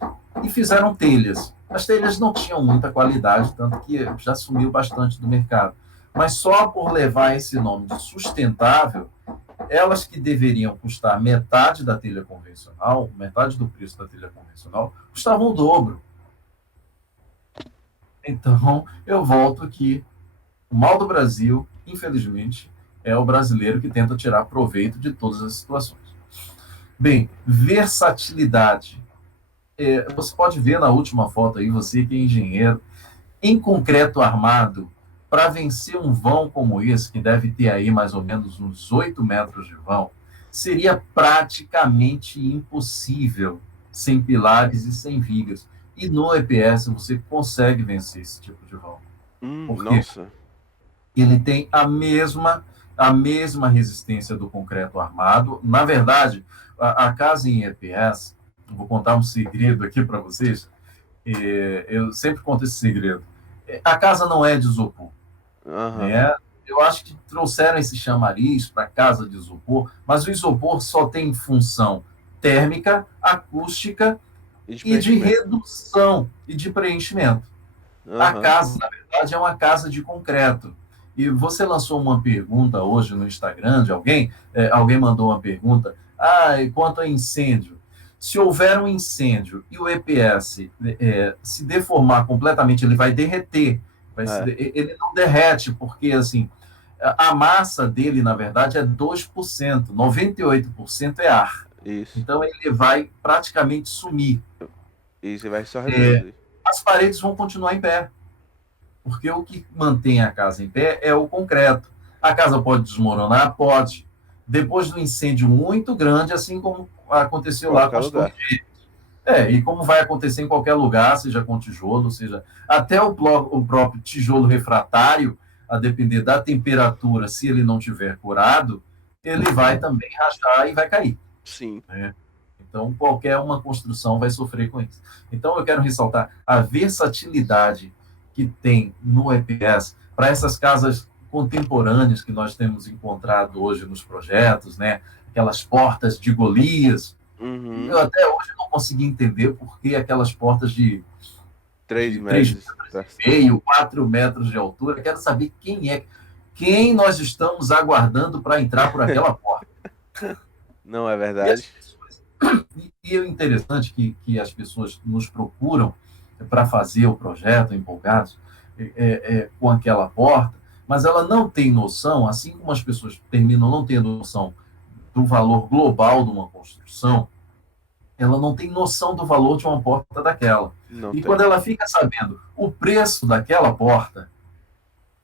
E fizeram telhas. As telhas não tinham muita qualidade, tanto que já sumiu bastante do mercado. Mas só por levar esse nome de sustentável, elas que deveriam custar metade da telha convencional, metade do preço da telha convencional, custavam o dobro. Então, eu volto aqui. O mal do Brasil, infelizmente, é o brasileiro que tenta tirar proveito de todas as situações. Bem, versatilidade. Você pode ver na última foto aí, você que é engenheiro, em concreto armado, para vencer um vão como esse, que deve ter aí mais ou menos uns 8 metros de vão, seria praticamente impossível sem pilares e sem vigas. E no EPS você consegue vencer esse tipo de vão. Por quê? Nossa. Ele tem a mesma resistência do concreto armado. Na verdade, a casa em EPS, vou contar um segredo aqui para vocês, eu sempre conto esse segredo. A casa não é de isopor. Aham. Né? Eu acho que trouxeram esse chamariz para casa de isopor, mas o isopor só tem função térmica, acústica E de e de preenchimento. redução e de preenchimento. A Aham. casa, na verdade, é uma casa de concreto. E você lançou uma pergunta hoje no Instagram de alguém mandou uma pergunta, e quanto a incêndio? Se houver um incêndio e o EPS se deformar completamente, ele vai derreter. Ele não derrete, porque assim, a massa dele, na verdade, é 2%, 98% é ar. Isso. Então ele vai praticamente sumir. E você vai só reduzir. As paredes vão continuar em pé. Porque o que mantém a casa em pé é o concreto. A casa pode desmoronar? Pode. Depois do incêndio muito grande, assim como aconteceu lá com Qualquer as lugar. torres gêmeas. E como vai acontecer em qualquer lugar, seja com tijolo, seja até o próprio tijolo refratário, a depender da temperatura, se ele não tiver curado, ele vai também rachar e vai cair. Sim. Né? Então, qualquer uma construção vai sofrer com isso. Então, eu quero ressaltar a versatilidade que tem no EPS para essas casas contemporâneas que nós temos encontrado hoje nos projetos, né? Aquelas portas de Golias. Uhum. Eu até hoje não consegui entender por que aquelas portas de 3 3 metros. metros e meio, 4 metros de altura. Quero saber quem nós estamos aguardando para entrar por aquela porta. Não é verdade? E é interessante que as pessoas nos procuram para fazer o projeto, empolgados, com aquela porta, mas ela não tem noção, assim como as pessoas terminam não tendo noção do valor global de uma construção, ela não tem noção do valor de uma porta daquela. Não E tem. quando ela fica sabendo o preço daquela porta,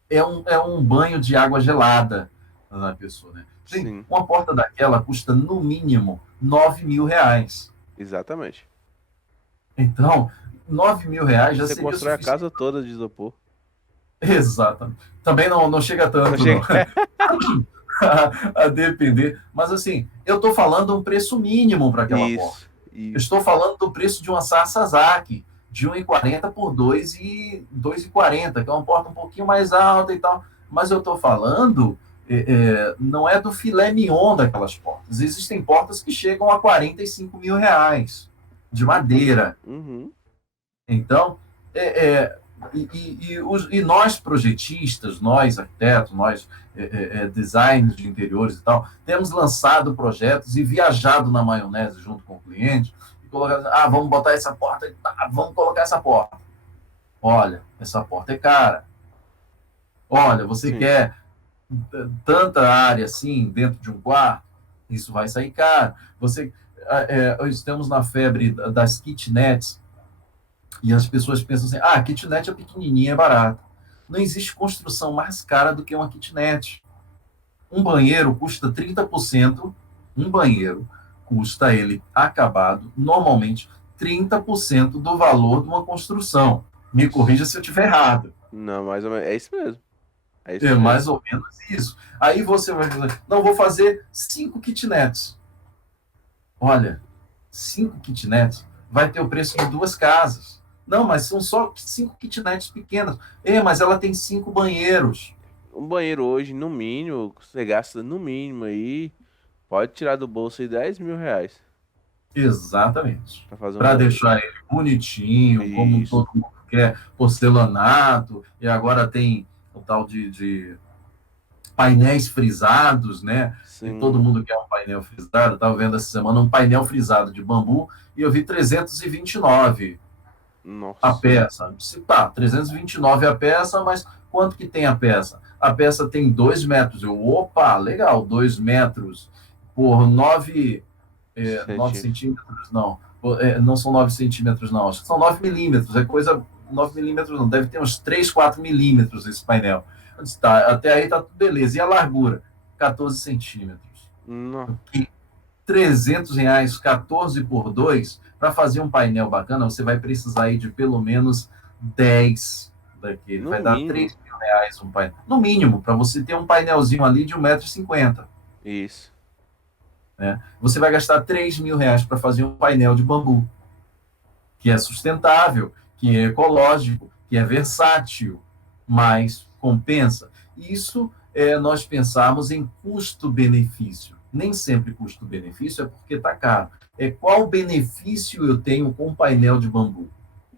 é um banho de água gelada na pessoa. Né? Sim. Uma porta daquela custa, no mínimo, R$ 9.000. Exatamente. Então, R$ 9.000 já Você seria constrói a suficiente. casa toda de isopor. Exatamente. Também não chega Não tanto, não. chega. A depender. Mas assim, eu estou falando um preço mínimo para aquela porta. Isso, Eu isso. estou falando do preço de uma Sasazaki, de 1,40 por 2,40, que é uma porta um pouquinho mais alta e tal. Mas eu estou falando, não é do filé mignon daquelas portas. Existem portas que chegam a R$ 45.000 de madeira. Uhum. Então, nós projetistas, nós arquitetos, nós designers de interiores e tal, temos lançado projetos e viajado na maionese junto com o cliente e colocado, vamos botar essa porta, vamos colocar essa porta. Olha, essa porta é cara. Olha, você Sim. quer tanta área assim dentro de um quarto, isso vai sair caro. Estamos na febre das kitnets, e as pessoas pensam assim, a kitnet é pequenininha, é barata. Não existe construção mais cara do que uma kitnet. Um banheiro custa 30%, um banheiro custa ele acabado, normalmente, 30% do valor de uma construção. Me corrija se eu estiver errado. Não, mais ou menos. É isso mesmo. É É isso mesmo. mais ou menos isso. Aí você vai dizer, não, vou fazer 5 kitnets. Olha, 5 kitnets vai ter o preço de 2 casas. Não, mas são só 5 kitnets pequenas. Mas ela tem 5 banheiros. Um banheiro hoje, no mínimo, você gasta no mínimo aí. Pode tirar do bolso aí R$ 10.000 Exatamente. pra fazer um Para banheiro. deixar ele bonitinho, como Isso. todo mundo quer, porcelanato, e agora tem o tal de painéis frisados, né? E todo Sim. mundo quer um painel frisado. Estava vendo essa semana um painel frisado de bambu e eu vi 329 a Nossa. peça. Se tá, 329 a peça, mas quanto que tem a peça? A peça tem 2 metros. Opa, legal, 2 metros por 9 Centímetro. centímetros, não. Não são 9 centímetros, não. Acho que são 9 milímetros. É coisa. 9 milímetros não. Deve ter uns 3, 4 milímetros esse painel. Tá, até aí tá tudo beleza. E a largura? 14 centímetros. Não. R$ 300, 14 por 2, para fazer um painel bacana, você vai precisar aí de pelo menos 10 daquele. No Vai dar mínimo. R$ 3.000 um painel. No mínimo, para você ter um painelzinho ali de 1,50 m. Isso. Né? Você vai gastar R$ 3.000 para fazer um painel de bambu, que é sustentável, que é ecológico, que é versátil, mas compensa. Isso nós pensamos em custo-benefício. Nem sempre custo-benefício é porque está caro. Qual benefício eu tenho com um painel de bambu?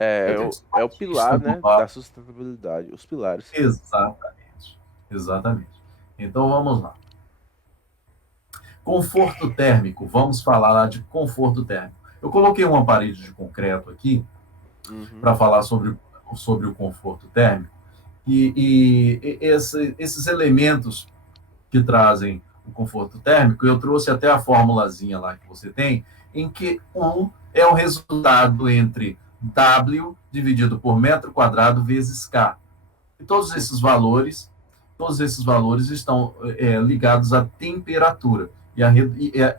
Eu tenho que ser um É o artista pilar, né, da global. sustentabilidade. Os pilares. Exatamente. Exatamente. Então vamos lá. Conforto térmico. Vamos falar lá de conforto térmico. Eu coloquei uma parede de concreto aqui Uhum. para falar sobre o conforto térmico. Esses elementos que trazem o conforto térmico, eu trouxe até a formulazinha lá que você tem, em que U é o resultado entre W dividido por metro quadrado vezes K. E Sim. todos esses valores estão ligados à temperatura e a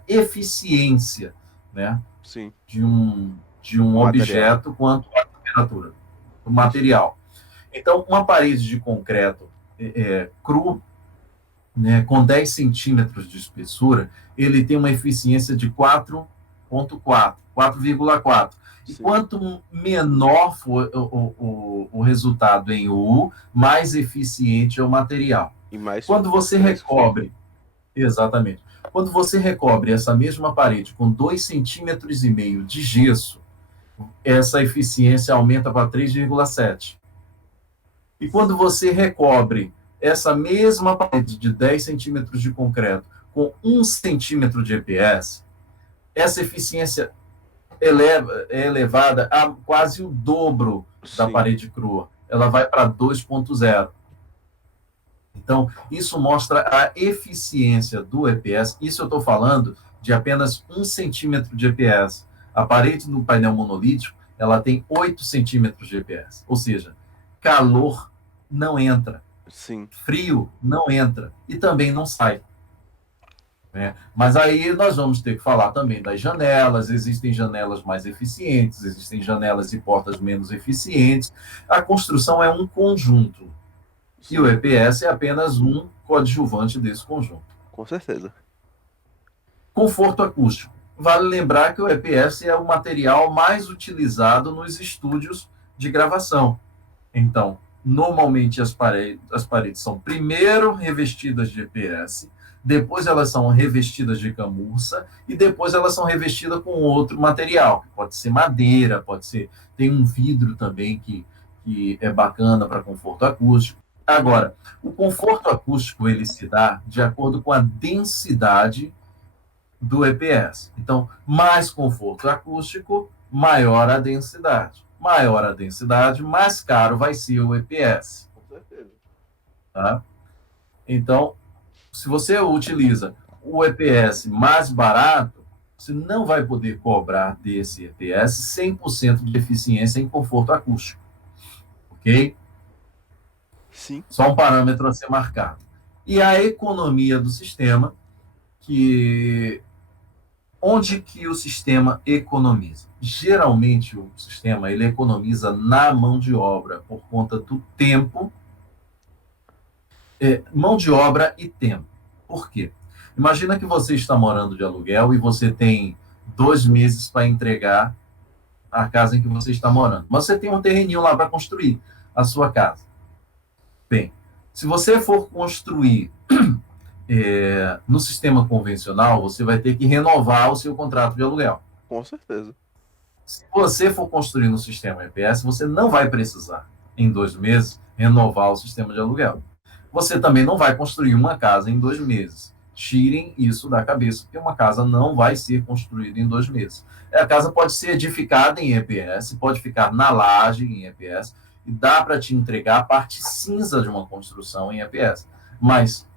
eficiência, né, Sim. de um O material. objeto quanto à temperatura do Isso. material. Então, uma parede de concreto cru, né, com 10 centímetros de espessura, ele tem uma eficiência de 4,4. E Sim. quanto menor for o resultado em U, mais eficiente é o material. E mais Quando você fresco fica. recobre, exatamente, quando você recobre essa mesma parede com 2,5 cm de gesso, essa eficiência aumenta para 3,7. E quando você recobre essa mesma parede de 10 centímetros de concreto com 1 cm de EPS, essa eficiência é elevada a quase o dobro da Sim. parede crua. Ela vai para 2,0. Então, isso mostra a eficiência do EPS. Isso eu estou falando de apenas 1 cm de EPS. A parede do painel monolítico, ela tem 8 centímetros de EPS. Ou seja, calor não entra, Sim. frio não entra e também não sai. né? Mas aí nós vamos ter que falar também das janelas. Existem janelas mais eficientes, existem janelas e portas menos eficientes. A construção é um conjunto. E o Sim, EPS é apenas um coadjuvante desse conjunto. com certeza. Conforto acústico. Vale lembrar que o EPS é o material mais utilizado nos estúdios de gravação. Então, normalmente as paredes são primeiro revestidas de EPS, depois elas são revestidas de camurça e depois elas são revestidas com outro material, que pode ser madeira, pode ser, tem um vidro também que é bacana para conforto acústico. Agora, o conforto acústico ele se dá de acordo com a densidade do EPS. Então, mais conforto acústico, maior a densidade. Maior a densidade, mais caro vai ser o EPS. Com certeza. Tá? Então, se você utiliza o EPS mais barato, você não vai poder cobrar desse EPS 100% de eficiência em conforto acústico. Ok? Sim, Só um parâmetro a ser marcado. E a economia do sistema, que onde que o sistema economiza? Geralmente o sistema ele economiza na mão de obra por conta do tempo, mão de obra e tempo. Por quê? Imagina que você está morando de aluguel e você tem 2 meses para entregar a casa em que você está morando. Mas você tem um terreninho lá para construir a sua casa. Bem, se você for construir no sistema convencional, você vai ter que renovar o seu contrato de aluguel. com certeza. Se você for construir no sistema EPS, você não vai precisar, em 2 meses, renovar o sistema de aluguel. Você também não vai construir uma casa em 2 meses. Tirem isso da cabeça, porque uma casa não vai ser construída em 2 meses. A casa pode ser edificada em EPS, pode ficar na laje em EPS, e dá para te entregar a parte cinza de uma construção em EPS. Mas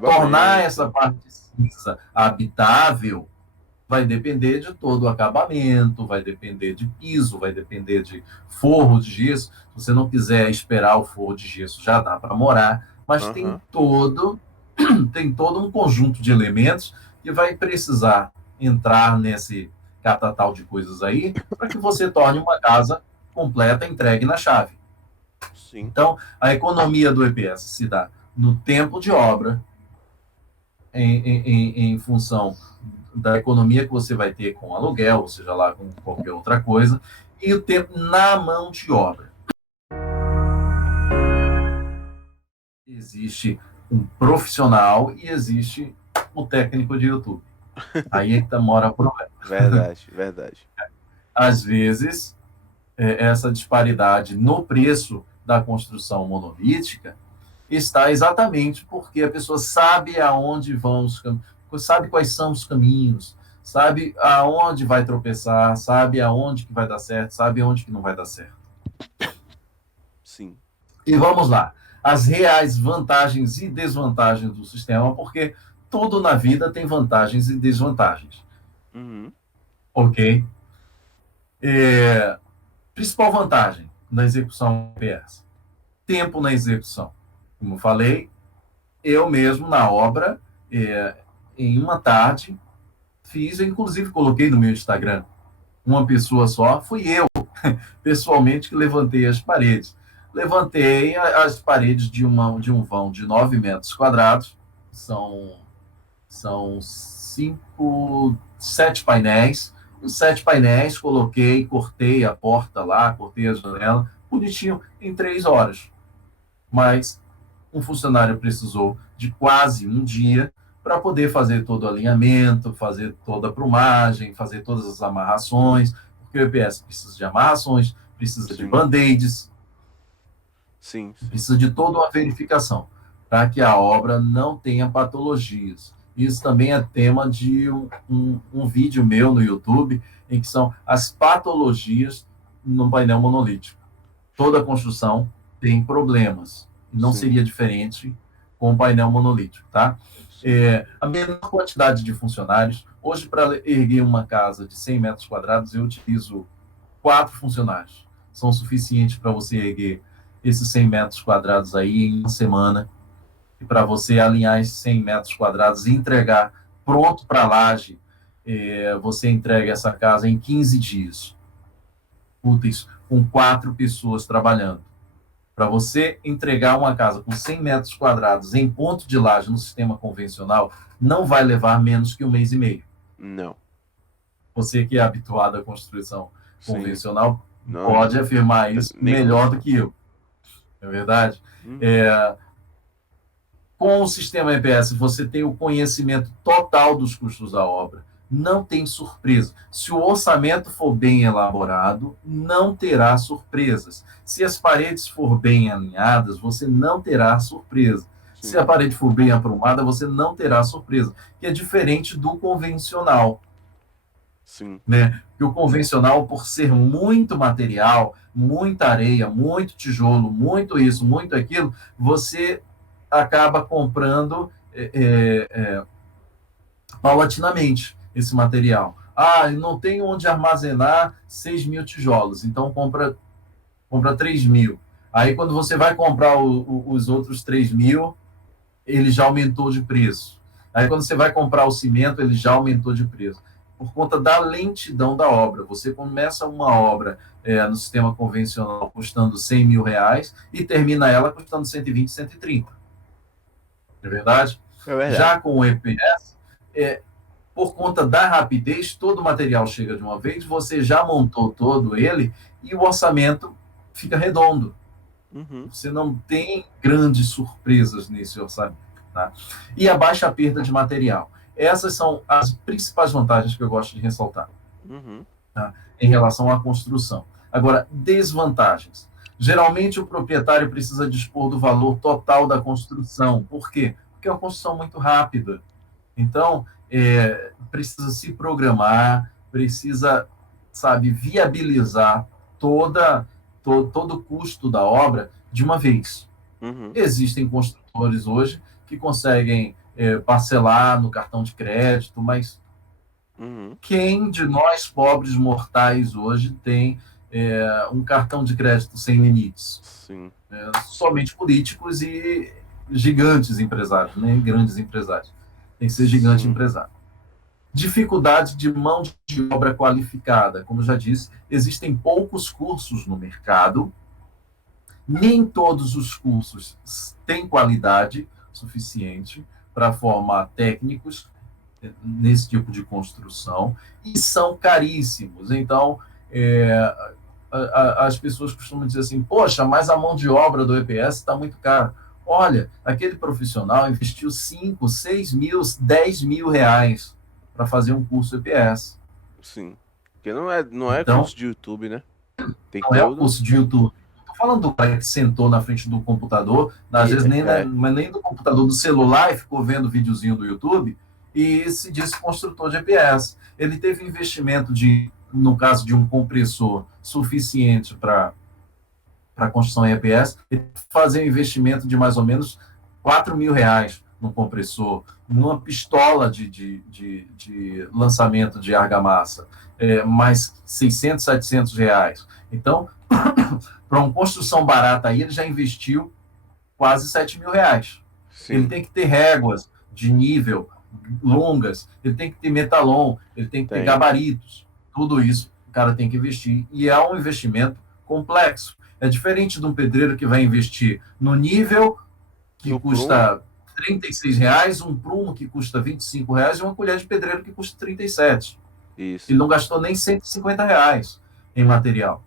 tornar essa parte cinza habitável vai depender de todo o acabamento, vai depender de piso, vai depender de forro de gesso. Se você não quiser esperar o forro de gesso, já dá para morar, mas Aham. tem todo um conjunto de elementos que vai precisar entrar nesse catatal de coisas aí para que você torne uma casa completa entregue na chave. Sim. Então, a economia do EPS se dá no tempo de obra, em função da economia que você vai ter com aluguel, ou seja lá, com qualquer outra coisa, e o tempo na mão de obra. Existe um profissional e existe o técnico de YouTube. Aí é que mora o problema. Verdade, verdade. Às vezes, essa disparidade no preço da construção monolítica está exatamente porque a pessoa sabe aonde vão os caminhos, sabe quais são os caminhos, sabe aonde vai tropeçar, sabe aonde que vai dar certo, sabe aonde que não vai dar certo. Sim. E vamos lá, as reais vantagens e desvantagens do sistema, porque tudo na vida tem vantagens e desvantagens. Uhum. Ok? Principal vantagem na execução EPS: tempo na execução. Como eu falei, eu mesmo na obra, em uma tarde, fiz, eu inclusive coloquei no meu Instagram, uma pessoa só, fui eu, pessoalmente, que levantei as paredes. Levantei as paredes de um vão de 9 metros quadrados, são 7 painéis. Os 7 painéis, coloquei, cortei a porta lá, cortei a janela, bonitinho, em 3 horas. Mas um funcionário precisou de quase um dia para poder fazer todo o alinhamento, fazer toda a plumagem, fazer todas as amarrações, porque o EPS precisa de amarrações, precisa de Sim. band-aids, Sim, sim. precisa de toda uma verificação, para que a obra não tenha patologias. Isso também é tema de um vídeo meu no YouTube, em que são as patologias no painel monolítico. Toda construção tem problemas. Não Sim. seria diferente com o painel monolítico, tá? Sim. A menor quantidade de funcionários. Hoje, para erguer uma casa de 100 metros quadrados, eu utilizo 4 funcionários. São suficientes para você erguer esses 100 metros quadrados aí em uma semana, e para você alinhar esses 100 metros quadrados e entregar pronto para laje, você entrega essa casa em 15 dias úteis, com 4 pessoas trabalhando. Para você entregar uma casa com 100 metros quadrados em ponto de laje no sistema convencional, não vai levar menos que 1 mês e meio. Não. Você que é habituado à construção Sim. convencional Não, pode afirmar isso nem melhor condição. do que eu. É verdade? Uhum. Com o sistema EPS, você tem o conhecimento total dos custos da obra. Não tem surpresa. Se o orçamento for bem elaborado, não terá surpresas. Se as paredes for bem alinhadas, você não terá surpresa. Sim. Se a parede for bem aprumada, você não terá surpresa. Que é diferente do convencional. Sim. Né? Porque o convencional, por ser muito material, muita areia, muito tijolo, muito isso, muito aquilo, você acaba comprando paulatinamente esse material. Ah, não tem onde armazenar 6 mil tijolos, então compra 3 mil. Aí, quando você vai comprar os outros 3 mil, ele já aumentou de preço. Aí, quando você vai comprar o cimento, ele já aumentou de preço. Por conta da lentidão da obra. Você começa uma obra no sistema convencional custando 100 mil reais e termina ela custando 120, 130. É verdade? É verdade. Já com o EPS, por conta da rapidez, todo o material chega de uma vez, você já montou todo ele e o orçamento fica redondo. Uhum. Você não tem grandes surpresas nesse orçamento. Tá? E a baixa perda de material. Essas são as principais vantagens que eu gosto de ressaltar tá? Em relação à construção. Agora, desvantagens. Geralmente, o proprietário precisa dispor do valor total da construção. Por quê? Porque é uma construção muito rápida. Então, precisa se programar, precisa, sabe, viabilizar todo o custo da obra de uma vez. Uhum. Existem construtores hoje que conseguem parcelar no cartão de crédito, mas quem de nós, pobres mortais, hoje tem um cartão de crédito sem limites? Sim. Somente políticos e gigantes empresários, nem grandes empresários. Tem que ser gigante empresário. Dificuldade de mão de obra qualificada. Como eu já disse, existem poucos cursos no mercado, nem todos os cursos têm qualidade suficiente para formar técnicos nesse tipo de construção e são caríssimos. Então, as pessoas costumam dizer assim, poxa, mas a mão de obra do EPS está muito cara. Olha, aquele profissional investiu 5, 6 mil, 10 mil reais para fazer um curso EPS. Sim. Porque não é então, curso de YouTube, né? Não é o curso de YouTube. Estou falando do cara que sentou na frente do computador, às vezes nem do computador, do celular, e ficou vendo videozinho do YouTube, e se disse construtor de EPS. Ele teve investimento no caso de um compressor suficiente para a construção em EPS, ele fazer um investimento de mais ou menos 4 mil reais no compressor, numa pistola de lançamento de argamassa, mais 600, 700 reais. Então, para uma construção barata aí, ele já investiu quase 7 mil reais. Sim. Ele tem que ter réguas de nível longas, ele tem que ter metalon, ele tem que ter gabaritos. Tudo isso o cara tem que investir. E é um investimento complexo. É diferente de um pedreiro que vai investir no nível que custa R$36, um prumo que custa R$25 e uma colher de pedreiro que custa 37. Isso. Ele não gastou nem R$150 em material.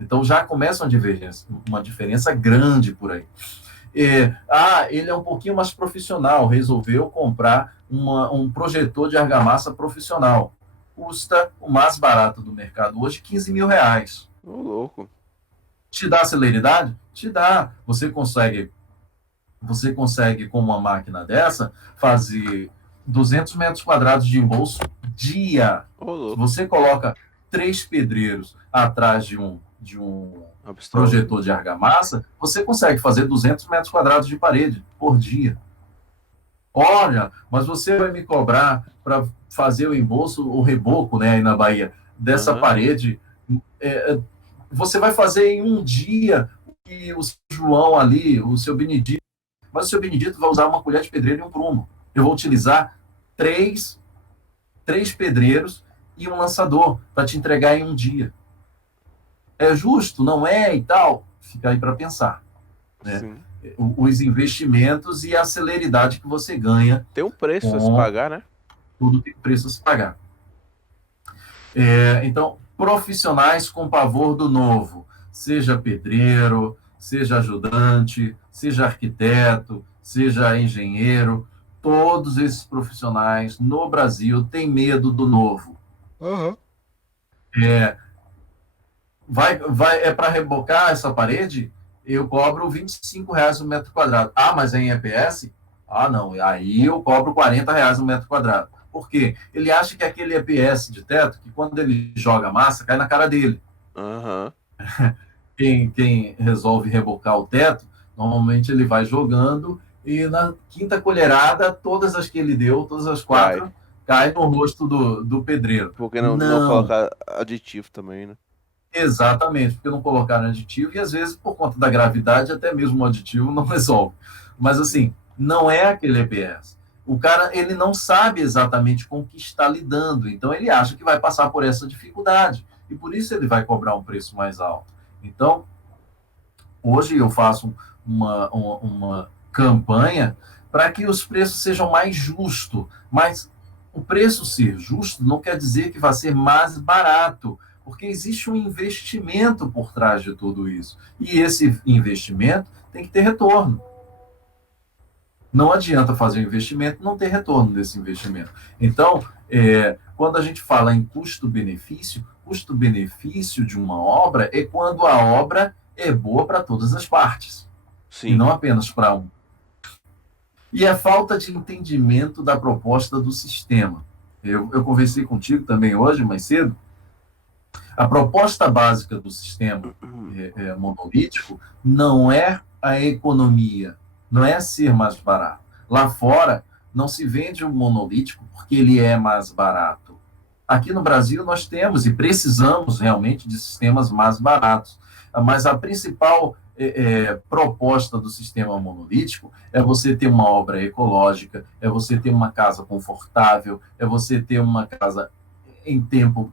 Então já começa uma diferença grande por aí. Ele é um pouquinho mais profissional, resolveu comprar um projetor de argamassa profissional. Custa o mais barato do mercado hoje, 15 mil reais. Louco. Te dá celeridade? Te dá. Você consegue, com uma máquina dessa, fazer 200 metros quadrados de embolso dia. Você coloca 3 pedreiros atrás de um projetor de argamassa, você consegue fazer 200 metros quadrados de parede por dia. Olha, mas você vai me cobrar para fazer o embolso, o reboco, né, aí na Bahia, dessa parede. Você vai fazer em um dia e o João ali, o seu Benedito, mas o seu Benedito vai usar uma colher de pedreiro e um prumo. Eu vou utilizar três, três pedreiros e um lançador para te entregar em um dia. É justo? Não é? E tal? Fica aí para pensar, né? Sim. Os investimentos e a celeridade que você ganha Tem um preço a se com pagar, né? tudo que preço a se pagar. Então, profissionais com pavor do novo, seja pedreiro, seja ajudante, seja arquiteto, seja engenheiro, todos esses profissionais no Brasil têm medo do novo. Aham. É para rebocar essa parede? Eu cobro R$ 25 no metro quadrado. Ah, mas é em EPS? Ah, não. Aí eu cobro R$ 40 no metro quadrado. Por quê? Ele acha que aquele EPS de teto, que quando ele joga massa, cai na cara dele. Aham. Quem resolve rebocar o teto, normalmente ele vai jogando e na quinta colherada, todas as que ele deu, todas as Cai. quatro, caem no rosto do pedreiro. Porque não Não, colocar aditivo também, né? exatamente, porque não colocaram aditivo e às vezes por conta da gravidade até mesmo o aditivo não resolve. Mas Sim. assim, não é aquele EPS. O cara, ele não sabe exatamente com o que está lidando, então ele acha que vai passar por essa dificuldade e por isso ele vai cobrar um preço mais alto. Então, hoje eu faço uma campanha para que os preços sejam mais justos, mas o preço ser justo não quer dizer que vai ser mais barato, porque existe um investimento por trás de tudo isso. E esse investimento tem que ter retorno. Não adianta fazer um investimento e não ter retorno desse investimento. Então, quando a gente fala em custo-benefício de uma obra é quando a obra é boa para todas as partes, e Sim. não apenas para um. E a falta de entendimento da proposta do sistema. Eu conversei contigo também hoje, mais cedo. A proposta básica do sistema monolítico não é a economia, não é ser mais barato. Lá fora, não se vende um monolítico porque ele é mais barato. Aqui no Brasil, nós temos e precisamos realmente de sistemas mais baratos. Mas a principal proposta do sistema monolítico é você ter uma obra ecológica, é você ter uma casa confortável, é você ter uma casa em tempo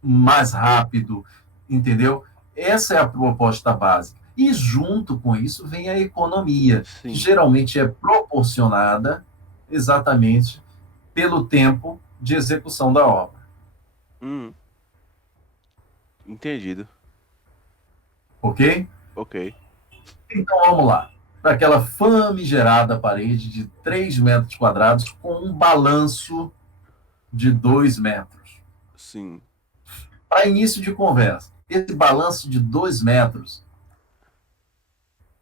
mais rápido, entendeu? Essa é a proposta básica. E junto com isso vem a economia, que Sim. geralmente é proporcionada exatamente pelo tempo de execução da obra. Hum, entendido. Ok? Ok. Então vamos lá. Para aquela famigerada parede de 3 metros quadrados com um balanço de 2 metros. Sim. Para início de conversa, esse balanço de 2 metros,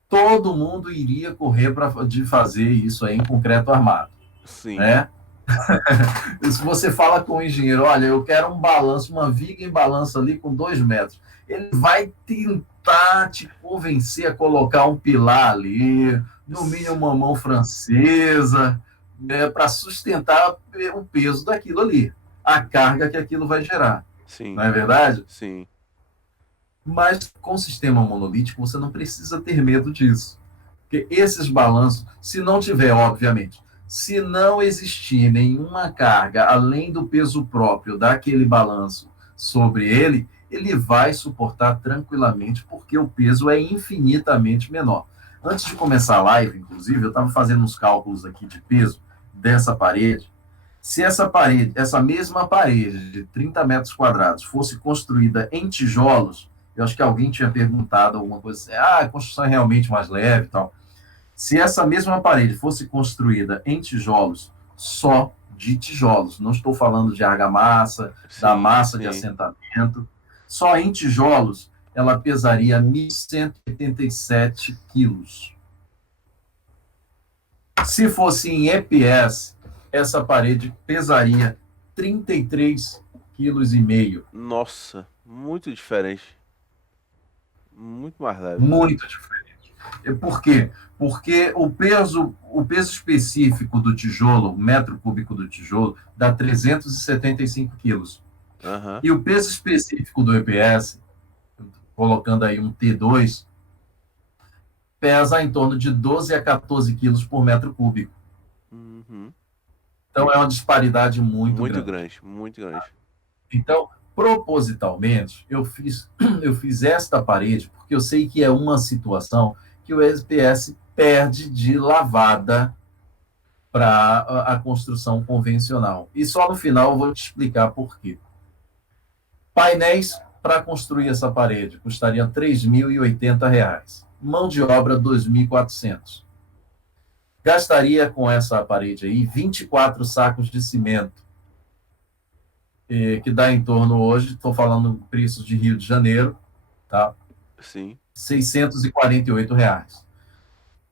todo mundo iria correr de fazer isso aí em concreto armado, Sim. né? Se você fala com o engenheiro, olha, eu quero um balanço, uma viga em balanço ali com 2 metros, ele vai tentar te convencer a colocar um pilar ali, no mínimo uma mão francesa, né, para sustentar o peso daquilo ali, a carga que aquilo vai gerar. Não Sim. é verdade? Sim. Mas com o sistema monolítico, você não precisa ter medo disso. Porque esses balanços, se não tiver, obviamente, se não existir nenhuma carga além do peso próprio daquele balanço sobre ele, ele vai suportar tranquilamente, porque o peso é infinitamente menor. Antes de começar a live, inclusive, eu estava fazendo uns cálculos aqui de peso dessa parede. Se essa parede, essa mesma parede de 30 metros quadrados fosse construída em tijolos, eu acho que alguém tinha perguntado alguma coisa assim, a construção é realmente mais leve e tal. Se essa mesma parede fosse construída em tijolos, só de tijolos, não estou falando de argamassa, da Sim. massa de Sim. assentamento, só em tijolos ela pesaria 1.187 quilos. Se fosse em EPS, essa parede pesaria 33,5 kg. Nossa, muito diferente. Muito mais leve. Muito diferente. Por quê? Porque o peso específico do tijolo, o metro cúbico do tijolo, dá 375 quilos. Aham. E o peso específico do EPS, colocando aí um T2, pesa em torno de 12 a 14 quilos por metro cúbico. Uhum. Então, é uma disparidade muito Muito grande. grande, muito grande. Então, propositalmente, eu fiz esta parede porque eu sei que é uma situação que o SPS perde de lavada para a construção convencional. E só no final eu vou te explicar por quê. Painéis para construir essa parede custariam R$ 3.080. Mão de obra R$ 2.400. Gastaria com essa parede aí 24 sacos de cimento, que dá em torno hoje, estou falando preços de Rio de Janeiro, tá? Sim. R$ 648.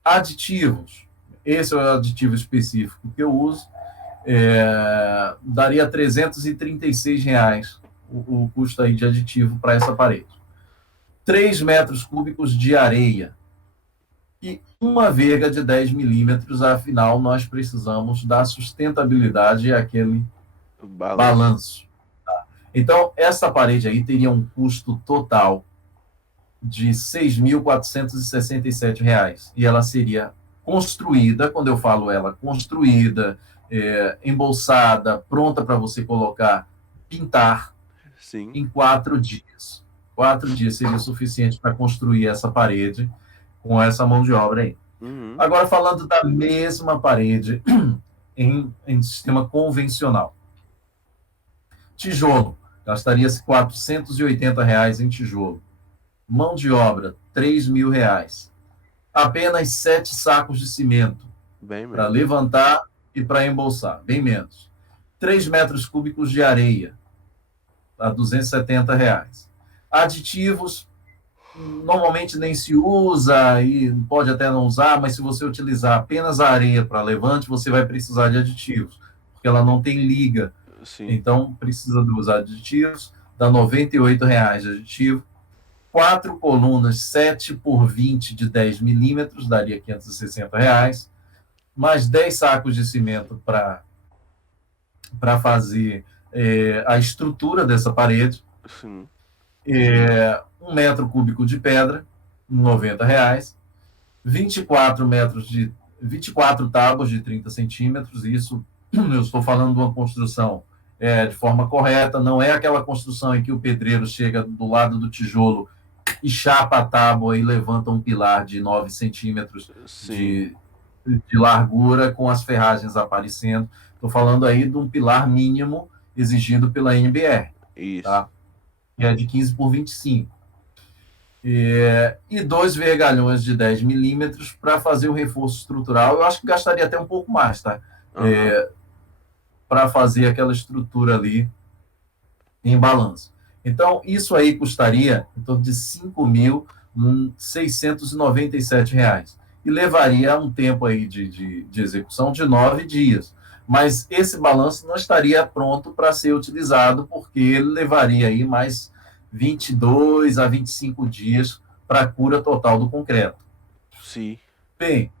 Aditivos, esse é o aditivo específico que eu uso, daria R$ 336 o custo aí de aditivo para essa parede. 3 metros cúbicos de areia e uma verga de 10 milímetros, afinal nós precisamos dar sustentabilidade àquele balanço. Então, essa parede aí teria um custo total de R$ 6.467 e ela seria construída, quando eu falo ela construída, embolsada, pronta para você colocar, pintar, Sim. em 4 dias. 4 dias seria o suficiente para construir essa parede com essa mão de obra aí. Uhum. Agora, falando da mesma parede em sistema convencional. Tijolo, gastaria-se R$ 480 em tijolo. Mão de obra, R$ 3.000. Apenas 7 sacos de cimento para levantar e para embolsar, bem menos. 3 metros cúbicos de areia, a R$ 270. Aditivos, normalmente nem se usa e pode até não usar, mas se você utilizar apenas a areia para levante, você vai precisar de aditivos, porque ela não tem liga. Sim. Então, precisa usar aditivos, dá R$ 98 de aditivo. 4 colunas 7 por 20 de 10 milímetros, daria R$ 560. Mais 10 sacos de cimento para fazer a estrutura dessa parede. Sim. 1 metro cúbico de pedra, R$ 90. 24 tábuas de 30 centímetros, isso eu estou falando de uma construção de forma correta, não é aquela construção em que o pedreiro chega do lado do tijolo e chapa a tábua e levanta um pilar de 9 centímetros de largura com as ferragens aparecendo. Estou falando aí de um pilar mínimo exigido pela NBR. Isso. Tá? Que é de 15 por 25. E 2 vergalhões de 10 milímetros para fazer o reforço estrutural. Eu acho que gastaria até um pouco mais, tá? Uhum. Para fazer aquela estrutura ali em balanço. Então, isso aí custaria em torno de R$ 5.697 e levaria um tempo aí de execução de 9 dias. Mas esse balanço não estaria pronto para ser utilizado, porque ele levaria aí mais 22 a 25 dias para a cura total do concreto. Sim. Bem,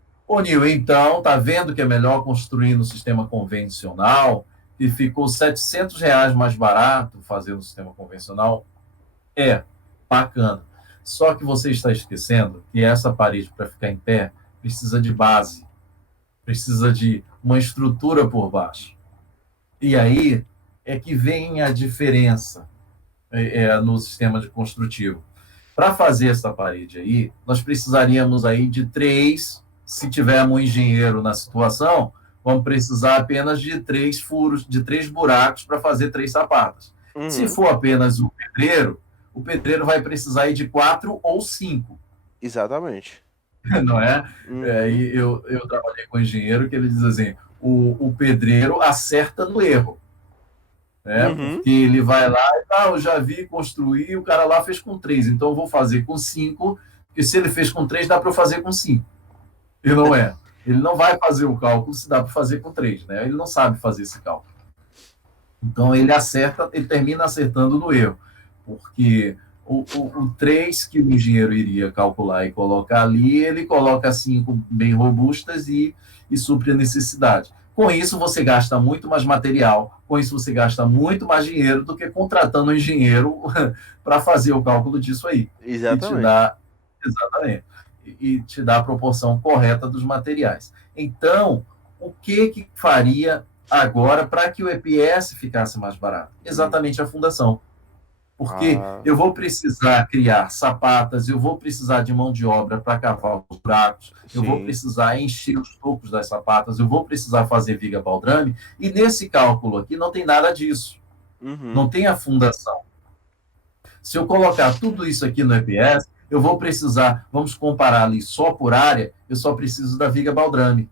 Nil, então, tá vendo que é melhor construir no sistema convencional e ficou R$ 700 mais barato fazer no sistema convencional? É, bacana. Só que você está esquecendo que essa parede, para ficar em pé, precisa de base, precisa de uma estrutura por baixo. E aí é que vem a diferença no sistema de construtivo. Para fazer essa parede aí, nós precisaríamos aí de 3, se tivermos um engenheiro na situação, vamos precisar apenas de 3 furos, de 3 buracos para fazer 3 sapatas. Uhum. Se for apenas o pedreiro vai precisar aí de 4 ou 5. Exatamente. Não é? Uhum. Eu trabalhei com um engenheiro que ele diz assim, o pedreiro acerta no erro. Uhum. Porque ele vai lá e eu já vi construir, o cara lá fez com 3, então eu vou fazer com 5, porque se ele fez com 3, dá para eu fazer com 5. E não é. Ele não vai fazer o cálculo se dá para fazer com 3, né? Ele não sabe fazer esse cálculo. Então ele termina acertando no erro, porque o 3 que o engenheiro iria calcular e colocar ali, ele coloca 5 bem robustas e supre a necessidade. Com isso, você gasta muito mais material, com isso você gasta muito mais dinheiro do que contratando um engenheiro para fazer o cálculo disso aí. Exatamente. E te dá a proporção correta dos materiais. Então, o que faria Agora, para que o EPS ficasse mais barato, exatamente a fundação. Porque Ah, eu vou precisar criar sapatas, eu vou precisar de mão de obra para cavar os buracos, eu vou sim. precisar encher os tocos das sapatas, eu vou precisar fazer viga baldrame, e nesse cálculo aqui não tem nada disso, Uhum. não tem a fundação. Se eu colocar tudo isso aqui no EPS, eu vou precisar, vamos comparar ali só por área, eu só preciso da viga baldrame.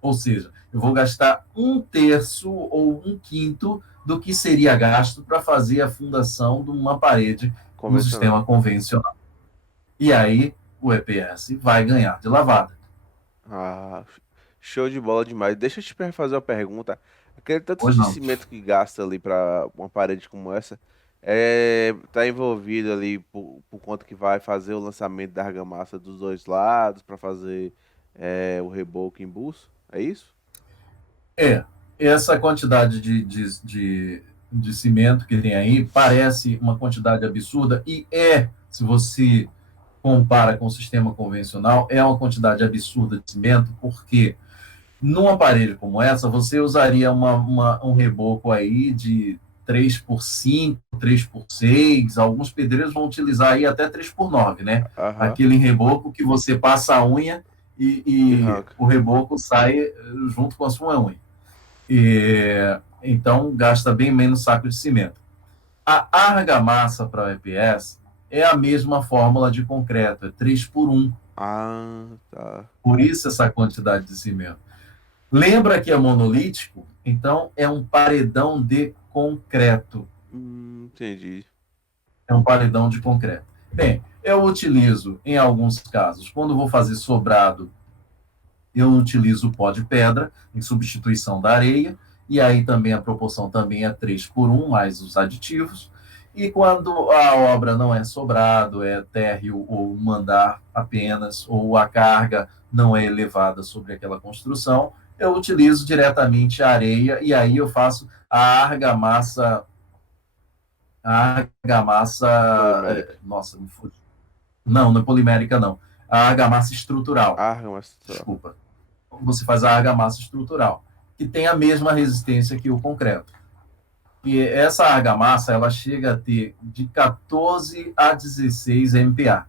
Ou seja, eu vou gastar um terço ou um quinto do que seria gasto para fazer a fundação de uma parede no Convencional. sistema convencional. E aí o EPS vai ganhar de lavada. Ah, show de bola demais. Deixa eu te fazer uma pergunta. Aquele tanto Pois de não. cimento que gasta ali para uma parede como essa, tá envolvido ali por conta que vai fazer o lançamento da argamassa dos dois lados para fazer o reboco em buço? É isso? É, essa quantidade de cimento que tem aí parece uma quantidade absurda e se você compara com o sistema convencional, é uma quantidade absurda de cimento, porque num aparelho como essa, você usaria um reboco aí de 3x5, 3x6. Alguns pedreiros vão utilizar aí até 3x9, né? Aham. Aquele reboco que você passa a unha E e arranca. o reboco sai junto com a sua unha. E, então, gasta bem menos saco de cimento. A argamassa para o EPS é a mesma fórmula de concreto, é 3x1. Ah, tá. Por isso essa quantidade de cimento. Lembra que é monolítico? Então é um paredão de concreto. Entendi. É um paredão de concreto. Bem, eu utilizo, em alguns casos, quando vou fazer sobrado, eu utilizo pó de pedra em substituição da areia, e aí também a proporção também é 3x1, mais os aditivos. E quando a obra não é sobrado, é térreo ou mandar apenas, ou a carga não é elevada sobre aquela construção, eu utilizo diretamente a areia e aí eu faço a argamassa, Polimérica. nossa, me fugiu. Não, não é polimérica não. A argamassa estrutural, Argamassa. desculpa. Você faz a argamassa estrutural, que tem a mesma resistência que o concreto. E essa argamassa, ela chega a ter de 14 a 16 MPa.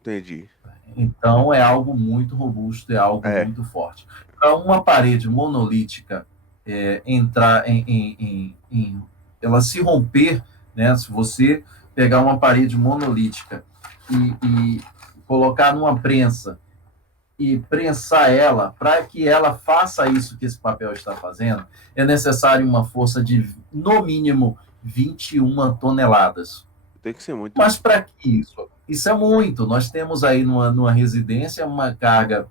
Entendi. Então, é algo muito robusto, é algo É. muito forte. Para uma parede monolítica entrar ela se romper, né? Se você pegar uma parede monolítica e colocar numa prensa e prensar ela, para que ela faça isso que esse papel está fazendo, é necessário uma força de, no mínimo, 21 toneladas. Tem que ser muito. Mas para que isso? Isso é muito. Nós temos aí numa residência uma carga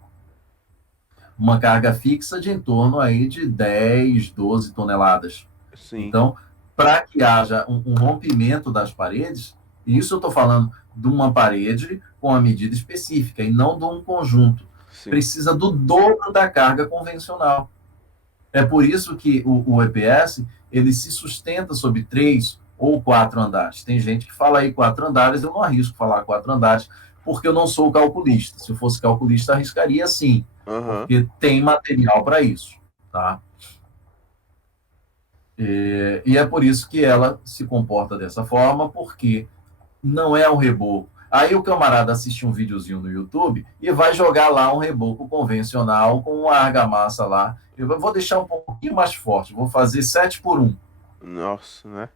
fixa de em torno aí de 10, 12 toneladas. Sim, Então, para que haja um rompimento das paredes, isso eu estou falando de uma parede com a medida específica e não de um conjunto. sim. Precisa do dobro da carga convencional. É por isso que o EPS ele se sustenta sobre 3 ou 4 andares. Tem gente que fala aí 4 andares, eu não arrisco falar 4 andares, porque eu não sou calculista. Se eu fosse calculista, arriscaria sim, Aham. porque tem material para isso. Tá? E é por isso que ela se comporta dessa forma, porque não é um reboco. Aí o camarada assiste um videozinho no YouTube e vai jogar lá um reboco convencional com uma argamassa lá. Eu vou deixar um pouquinho mais forte, vou fazer 7x1. Nossa, né?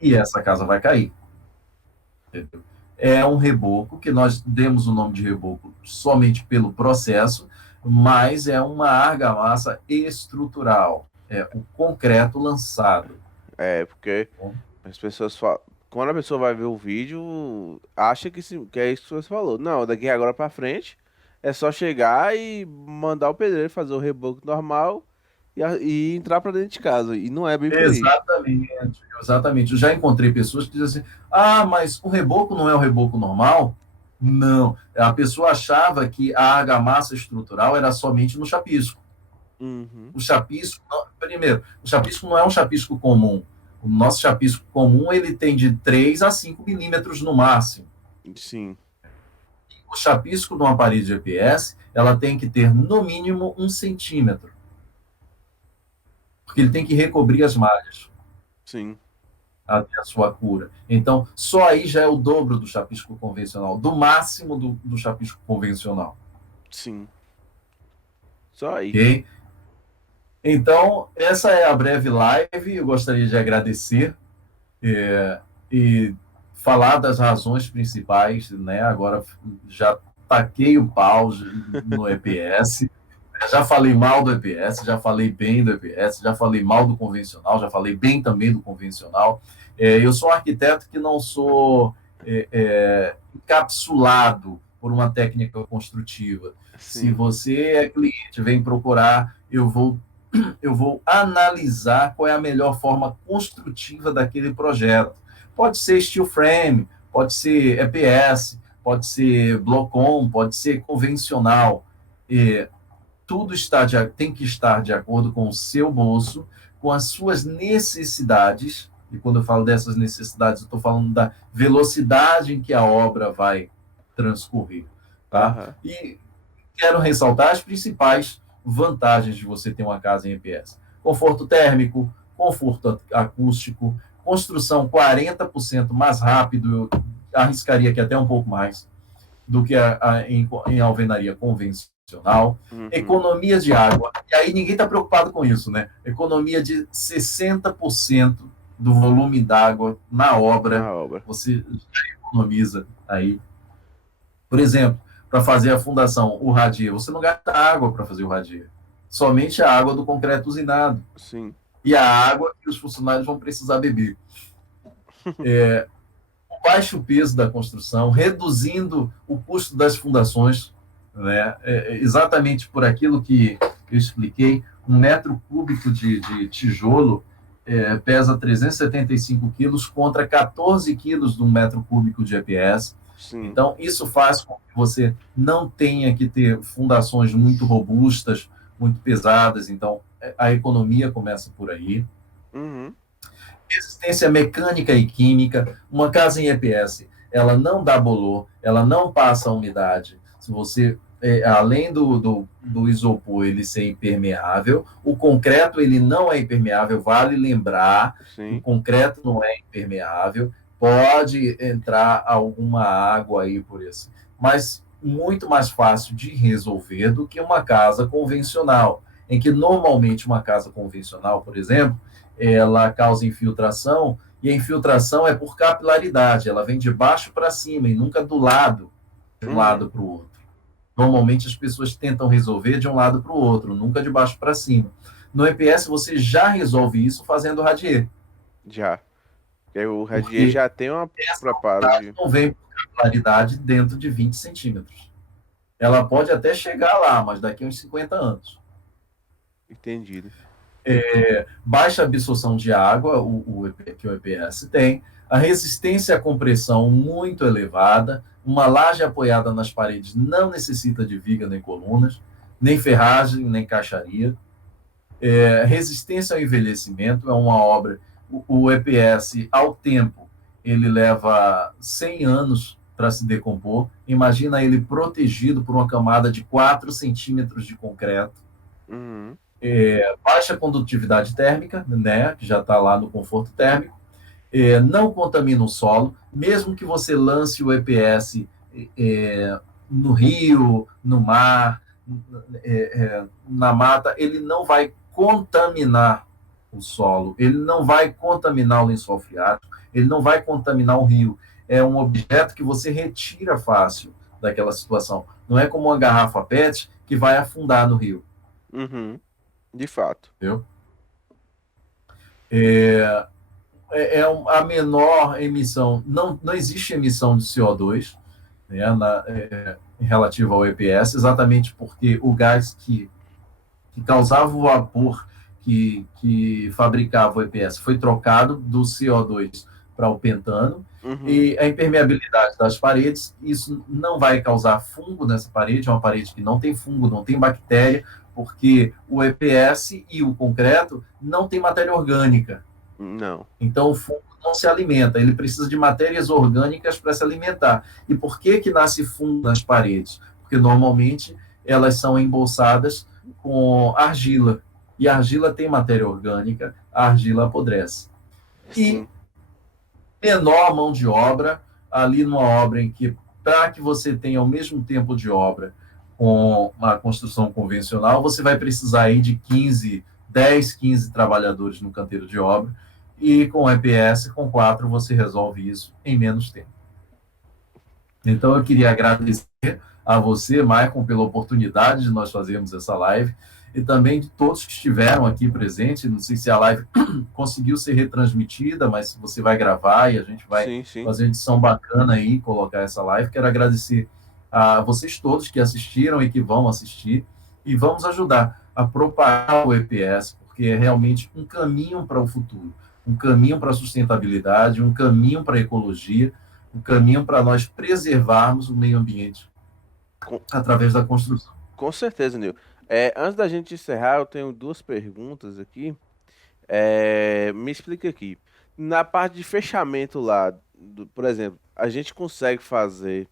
E essa casa vai cair. Entendeu? É um reboco que nós demos o nome de reboco somente pelo processo, mas é uma argamassa estrutural. É o concreto lançado. É, porque as pessoas falam. Quando a pessoa vai ver o vídeo, acha que é isso que você falou. Não, daqui agora pra frente é só chegar e mandar o pedreiro fazer o reboco normal e entrar pra dentro de casa. E não é bem por aí. Exatamente, exatamente. Eu já encontrei pessoas que dizem assim: ah, mas o reboco não é o reboco normal? Não. A pessoa achava que a argamassa estrutural era somente no chapisco. Uhum. O chapisco, primeiro, o chapisco não é um chapisco comum. O nosso chapisco comum ele tem de 3 a 5 milímetros no máximo. Sim. O chapisco de uma parede de EPS, ela tem que ter no mínimo 1 centímetro. porque ele tem que recobrir as malhas Sim, até a sua cura. Então, só aí já é o dobro do chapisco convencional, do máximo do chapisco convencional. sim. Só aí. Ok? Então, essa é a breve live. Eu gostaria de agradecer e falar das razões principais, né? Agora já taquei o pau no EPS, já falei mal do EPS, já falei bem do EPS, já falei mal do convencional, já falei bem também do convencional. Eu sou um arquiteto que não sou encapsulado por uma técnica construtiva. Se Sim. você é cliente, vem procurar, eu vou analisar qual é a melhor forma construtiva daquele projeto. Pode ser steel frame, pode ser EPS, pode ser block-on, pode ser convencional. Tudo tem que estar de acordo com o seu bolso, com as suas necessidades. E quando eu falo dessas necessidades, eu estou falando da velocidade em que a obra vai transcorrer. Tá? Aham. E quero ressaltar as principais vantagens de você ter uma casa em EPS. Conforto térmico, conforto acústico, construção 40% mais rápido, eu arriscaria que até um pouco mais do que em alvenaria convencional. Uhum. Economia de água, e aí ninguém está preocupado com isso, né? Economia de 60% do volume d'água na obra, Na obra. você economiza aí. Por exemplo, para fazer a fundação, o radier, você não gasta água para fazer o radier. Somente a água do concreto usinado. Sim. E a água que os funcionários vão precisar beber. O baixo peso da construção, reduzindo o custo das fundações, né? Exatamente por aquilo que eu expliquei, 1 metro cúbico de tijolo pesa 375 quilos contra 14 quilos de 1 metro cúbico de EPS. Sim. Então, isso faz com que você não tenha que ter fundações muito robustas, muito pesadas. Então, a economia começa por aí. Uhum. Resistência mecânica e química. Uma casa em EPS, ela não dá bolor, ela não passa umidade. Se você, além do isopor ele ser impermeável, o concreto ele não é impermeável, vale lembrar, o Sim. concreto não é impermeável, pode entrar alguma água aí por isso, mas muito mais fácil de resolver do que uma casa convencional, em que normalmente uma casa convencional, por exemplo, ela causa infiltração, e a infiltração é por capilaridade, ela vem de baixo para cima e nunca do lado, de um Uhum. lado para o outro. Normalmente as pessoas tentam resolver de um lado para o outro, nunca de baixo para cima. No EPS você já resolve isso fazendo radier, Já. Porque o radier porque já tem uma essa preparo umidade de. não vem por capilaridade dentro de 20 centímetros. Ela pode até chegar lá, mas daqui a uns 50 anos. Entendido. Baixa absorção de água, que o EPS tem, a resistência à compressão muito elevada, uma laje apoiada nas paredes não necessita de viga nem colunas, nem ferragem, nem caixaria. Resistência ao envelhecimento é uma obra, o EPS, ao tempo, ele leva 100 anos para se decompor. Imagina ele protegido por uma camada de 4 centímetros de concreto. Uhum. Baixa condutividade térmica, né, que já está lá no conforto térmico, não contamina o solo, mesmo que você lance o EPS no rio, no mar, na mata, ele não vai contaminar o solo, ele não vai contaminar o lençol freático, ele não vai contaminar o rio. É um objeto que você retira fácil daquela situação. Não é como uma garrafa PET que vai afundar no rio. Uhum. De fato. Entendeu? É, a menor emissão, não existe emissão de CO2, né, relativa ao EPS, exatamente porque o gás que causava o vapor que fabricava o EPS foi trocado do CO2 para o pentano, Uhum. e a impermeabilidade das paredes, isso não vai causar fungo nessa parede, é uma parede que não tem fungo, não tem bactéria, porque o EPS e o concreto não tem matéria orgânica. Não. Então, o fungo não se alimenta, ele precisa de matérias orgânicas para se alimentar. E por que que nasce fungo nas paredes? Porque normalmente elas são embolsadas com argila. E a argila tem matéria orgânica, a argila apodrece. E Sim. menor mão de obra, ali numa obra em que, para que você tenha o mesmo tempo de obra com uma construção convencional, você vai precisar aí de 15 trabalhadores no canteiro de obra, e com EPS, com 4, você resolve isso em menos tempo. Então, eu queria agradecer a você, Maicon, pela oportunidade de nós fazermos essa live, e também de todos que estiveram aqui presentes. Não sei se a live conseguiu ser retransmitida, mas você vai gravar e a gente vai Sim, sim. fazer uma edição bacana aí, colocar essa live. Quero agradecer a vocês todos que assistiram e que vão assistir, e vamos ajudar a propagar o EPS, porque é realmente um caminho para o futuro, um caminho para a sustentabilidade, um caminho para a ecologia, um caminho para nós preservarmos o meio ambiente Com, através da construção. com certeza, Nil. Antes da gente encerrar, eu tenho duas perguntas aqui. Me explica aqui. Na parte de fechamento lá, por exemplo, a gente consegue fazer.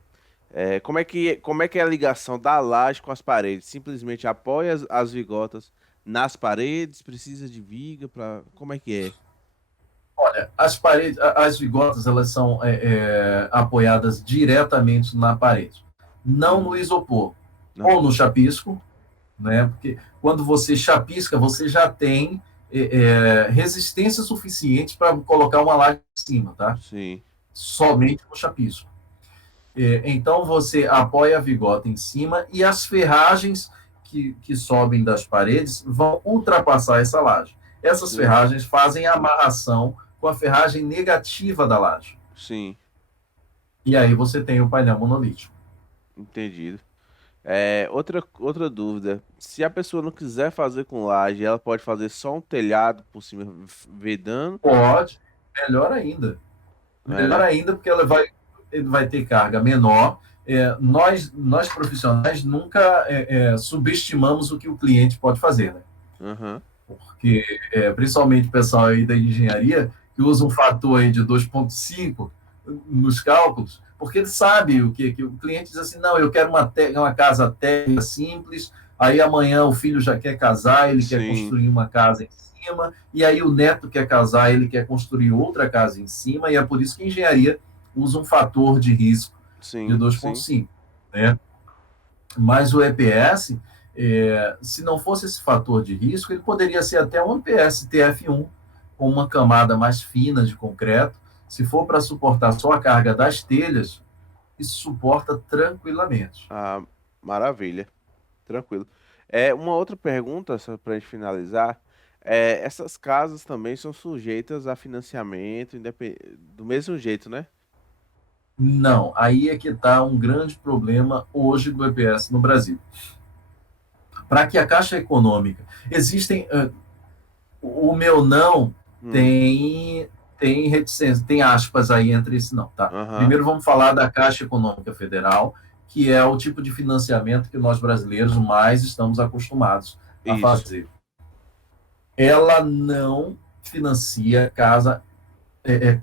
Como é que é a ligação da laje com as paredes? Simplesmente apoia as vigotas nas paredes? Precisa de viga para? Como é que é? As paredes, as vigotas, elas são apoiadas diretamente na parede, não no Hum, isopor, não. ou no chapisco, né? Porque quando você chapisca, você já tem resistência suficiente para colocar uma laje em cima, tá? Sim, Somente no chapisco. Então você apoia a vigota em cima e as ferragens que sobem das paredes vão ultrapassar essa laje. Essas sim, ferragens fazem a amarração com a ferragem negativa da laje. sim. E aí você tem o painel monolítico. Entendido. Outra dúvida. Se a pessoa não quiser fazer com laje, ela pode fazer só um telhado por cima, vedando, Pode, melhor ainda. né, Melhor né? ainda porque ela vai ter carga menor. Nós profissionais nunca subestimamos o que o cliente pode fazer, né? Aham. Porque principalmente o pessoal aí da engenharia, que usa um fator aí de 2,5 nos cálculos, porque ele sabe que o cliente diz assim, não, eu quero uma casa térrea simples, aí amanhã o filho já quer casar, ele quer Sim, construir uma casa em cima, e aí o neto quer casar, ele quer construir outra casa em cima, e é por isso que a engenharia usa um fator de risco de sim, sim. 2,5, né? Mas o EPS, se não fosse esse fator de risco, ele poderia ser até um EPS TF1, com uma camada mais fina de concreto. Se for para suportar só a carga das telhas, isso suporta tranquilamente. Ah, maravilha. Tranquilo. Uma outra pergunta, só para a gente finalizar. Essas casas também são sujeitas a financiamento, do mesmo jeito, né? Não, aí é que está um grande problema hoje do EPS no Brasil. Para que a Caixa Econômica. Existem. O meu não Hum, tem reticência, tem aspas aí entre esse não, tá? aham, Primeiro vamos falar da Caixa Econômica Federal, que é o tipo de financiamento que nós brasileiros mais estamos acostumados a isso. fazer. Ela não financia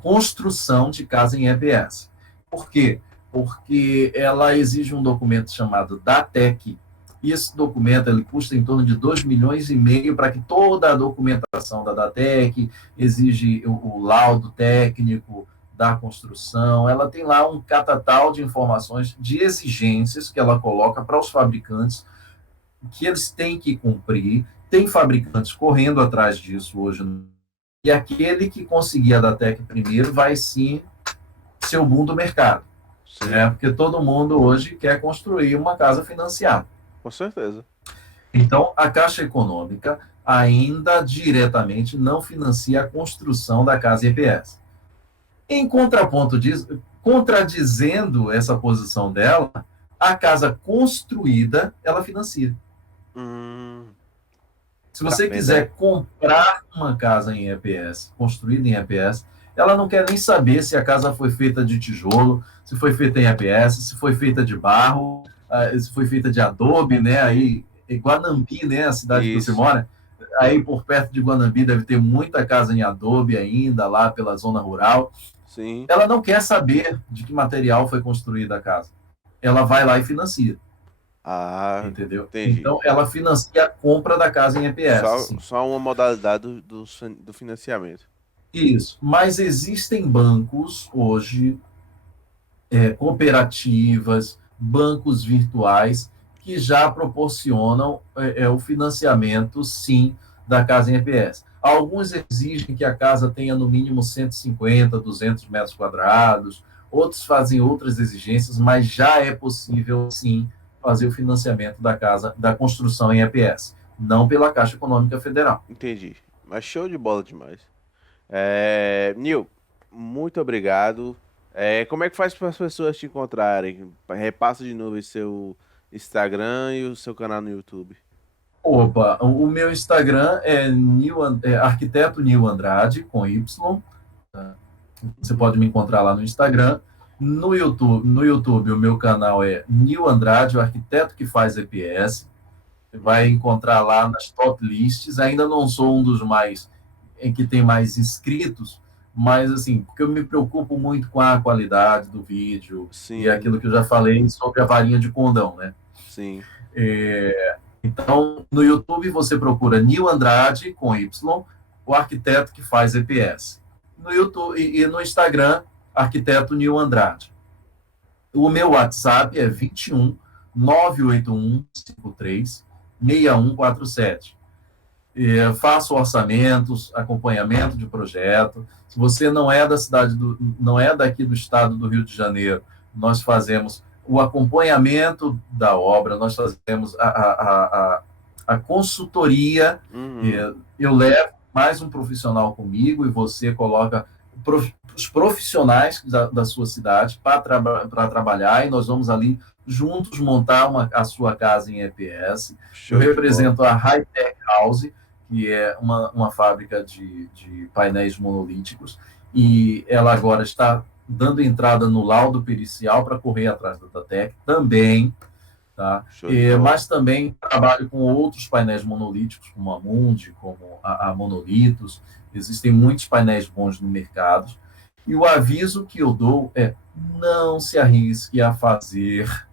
construção de casa em EBS. Por quê? Porque ela exige um documento chamado DATEC, e esse documento ele custa em torno de 2,5 milhões para que toda a documentação da DATEC, exige o laudo técnico da construção, ela tem lá um catatal de informações, de exigências que ela coloca para os fabricantes, que eles têm que cumprir. Tem fabricantes correndo atrás disso hoje, e aquele que conseguir a DATEC primeiro vai sim ser o boom do mercado, Sim, né? Porque todo mundo hoje quer construir uma casa financiada. com certeza. Então, a Caixa Econômica ainda diretamente não financia a construção da casa EPS. Em contraponto disso, contradizendo essa posição dela, a casa construída, ela financia. Hum, Se tá você vendo aí? quiser comprar uma casa em EPS, construída em EPS, ela não quer nem saber se a casa foi feita de tijolo, se foi feita em EPS, se foi feita de barro, se foi feita de adobe, né? Sim, Aí, Guanambi, né? A cidade que você isso. mora, aí por perto de Guanambi deve ter muita casa em adobe ainda, lá pela zona rural. Sim, Ela não quer saber de que material foi construída a casa. Ela vai lá e financia. Ah, entendeu? entendi. Então, ela financia a compra da casa em EPS, sim. Só uma modalidade do financiamento. Isso. Mas existem bancos hoje, cooperativas, bancos virtuais, que já proporcionam o financiamento, sim, da casa em EPS. Alguns exigem que a casa tenha no mínimo 150, 200 metros quadrados, outros fazem outras exigências, mas já é possível, sim, fazer o financiamento da casa, da construção em EPS, não pela Caixa Econômica Federal. Entendi. Mas show de bola demais. Nil, muito obrigado. Como é que faz para as pessoas te encontrarem? Repassa de novo aí seu Instagram e o seu canal no YouTube. Opa, o meu Instagram é arquiteto Nil Andrade, com Y. Você Uhum. pode me encontrar lá no Instagram. No YouTube, o meu canal é Nil Andrade, o arquiteto que faz EPS. Você vai Uhum. encontrar lá nas top lists. Ainda não sou um dos mais em que tem mais inscritos, mas assim, porque eu me preocupo muito com a qualidade do vídeo e Sim, aquilo que eu já falei sobre a varinha de condão, né? sim. Então, no YouTube você procura Nil Andrade com Y, o arquiteto que faz EPS. No YouTube e no Instagram, arquiteto Nil Andrade. O meu WhatsApp é 21 981 53 6147. Faço orçamentos, acompanhamento de projeto. Se você não é daqui do estado do Rio de Janeiro, nós fazemos o acompanhamento da obra, nós fazemos a consultoria. Uhum. Eu levo mais um profissional comigo e você coloca os profissionais da sua cidade para trabalhar, e nós vamos ali juntos montar a sua casa em EPS. Eu Show de bola. represento a High Tech House, que é uma fábrica de painéis monolíticos, e ela agora está dando entrada no laudo pericial para correr atrás da Datec também, tá? Show de bola. Mas também trabalho com outros painéis monolíticos, como a Mundi, como a Monolitos. Existem muitos painéis bons no mercado. E o aviso que eu dou é: não se arrisque a fazer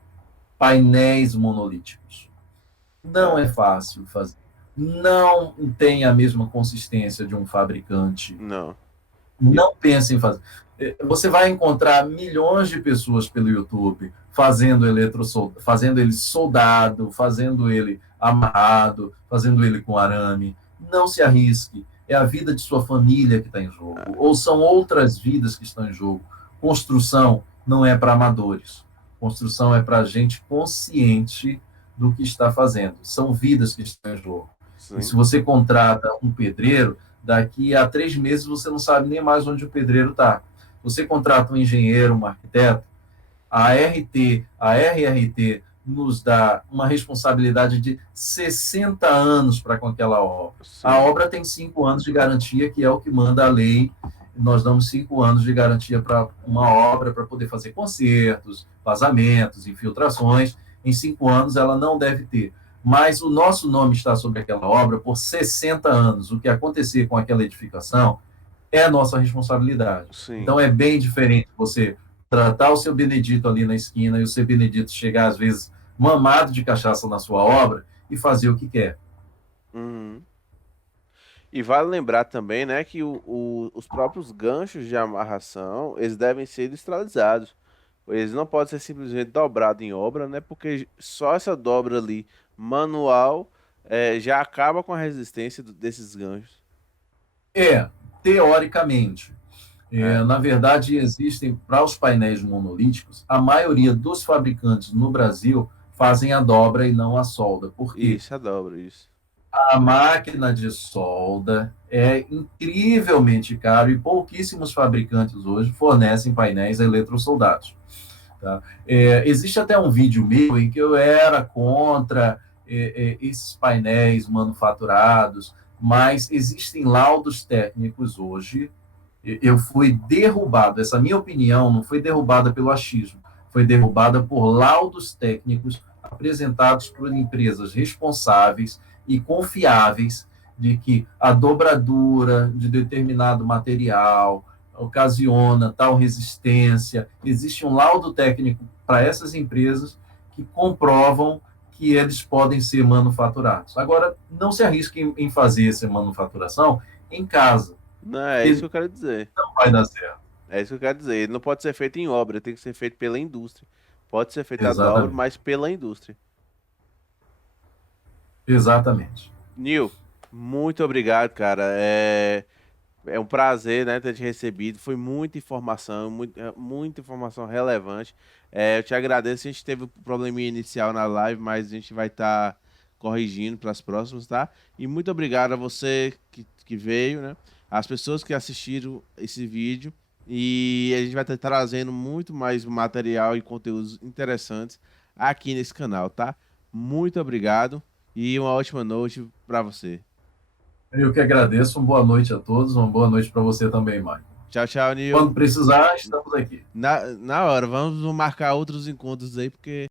painéis monolíticos. Não É, é fácil fazer. Não tem a mesma consistência de um fabricante. não. E- Não pense em fazer. Você vai encontrar milhões de pessoas pelo YouTube fazendo ele soldado, fazendo ele amarrado, fazendo ele com arame. Não se arrisque. É a vida de sua família que está em jogo. Ou são outras vidas que estão em jogo. Construção não é para amadores. Construção é para gente consciente do que está fazendo. São vidas que estão em jogo. E sim. se você contrata um pedreiro, daqui a 3 meses você não sabe nem mais onde o pedreiro está. Você contrata um engenheiro, um arquiteto, a RRT nos dá uma responsabilidade de 60 anos para com aquela obra. A Sim. obra tem 5 anos de garantia, que é o que manda a lei. Nós damos 5 anos de garantia para uma obra, para poder fazer consertos, vazamentos, infiltrações. Em 5 anos ela não deve ter. Mas o nosso nome está sobre aquela obra por 60 anos. O que acontecer com aquela edificação é a nossa responsabilidade. Sim. Então é bem diferente você tratar o seu Benedito ali na esquina e o seu Benedito chegar, às vezes, mamado de cachaça na sua obra e fazer o que quer. Uhum. E vale lembrar também, né, que os próprios ganchos de amarração, eles devem ser industrializados. Eles não podem ser simplesmente dobrados em obra, né, porque só essa dobra ali manual já acaba com a resistência desses ganchos. É, teoricamente. É, Na verdade, existem, para os painéis monolíticos, a maioria dos fabricantes no Brasil fazem a dobra e não a solda. Por quê? isso, a dobra, isso. A máquina de solda é incrivelmente caro e pouquíssimos fabricantes hoje fornecem painéis eletrossoldados. Tá? Existe até um vídeo meu em que eu era contra esses painéis manufaturados, mas existem laudos técnicos hoje. Eu fui derrubado, essa minha opinião não foi derrubada pelo achismo, foi derrubada por laudos técnicos apresentados por empresas responsáveis e confiáveis de que a dobradura de determinado material ocasiona tal resistência. Existe um laudo técnico para essas empresas que comprovam que eles podem ser manufaturados. Agora, não se arrisquem em fazer essa manufaturação em casa. Não, é isso que eu quero dizer. Não vai dar certo. É isso que eu quero dizer. Ele não pode ser feito em obra, tem que ser feito pela indústria. Pode ser feito as obras, Exatamente. mas pela indústria. Exatamente. Nil, muito obrigado, cara. É um prazer, né, ter te recebido. Foi muita informação, muita informação relevante. Eu te agradeço. A gente teve um probleminha inicial na live, mas a gente vai estar corrigindo para as próximas, tá? E muito obrigado a você que veio, né? As pessoas que assistiram esse vídeo. E a gente vai estar trazendo muito mais material e conteúdos interessantes aqui nesse canal, tá? Muito obrigado e uma ótima noite para você. Eu que agradeço. Uma boa noite a todos. Uma boa noite para você também, Mário. Tchau, tchau, Nil. Quando precisar, estamos aqui. Na hora, vamos marcar outros encontros aí, porque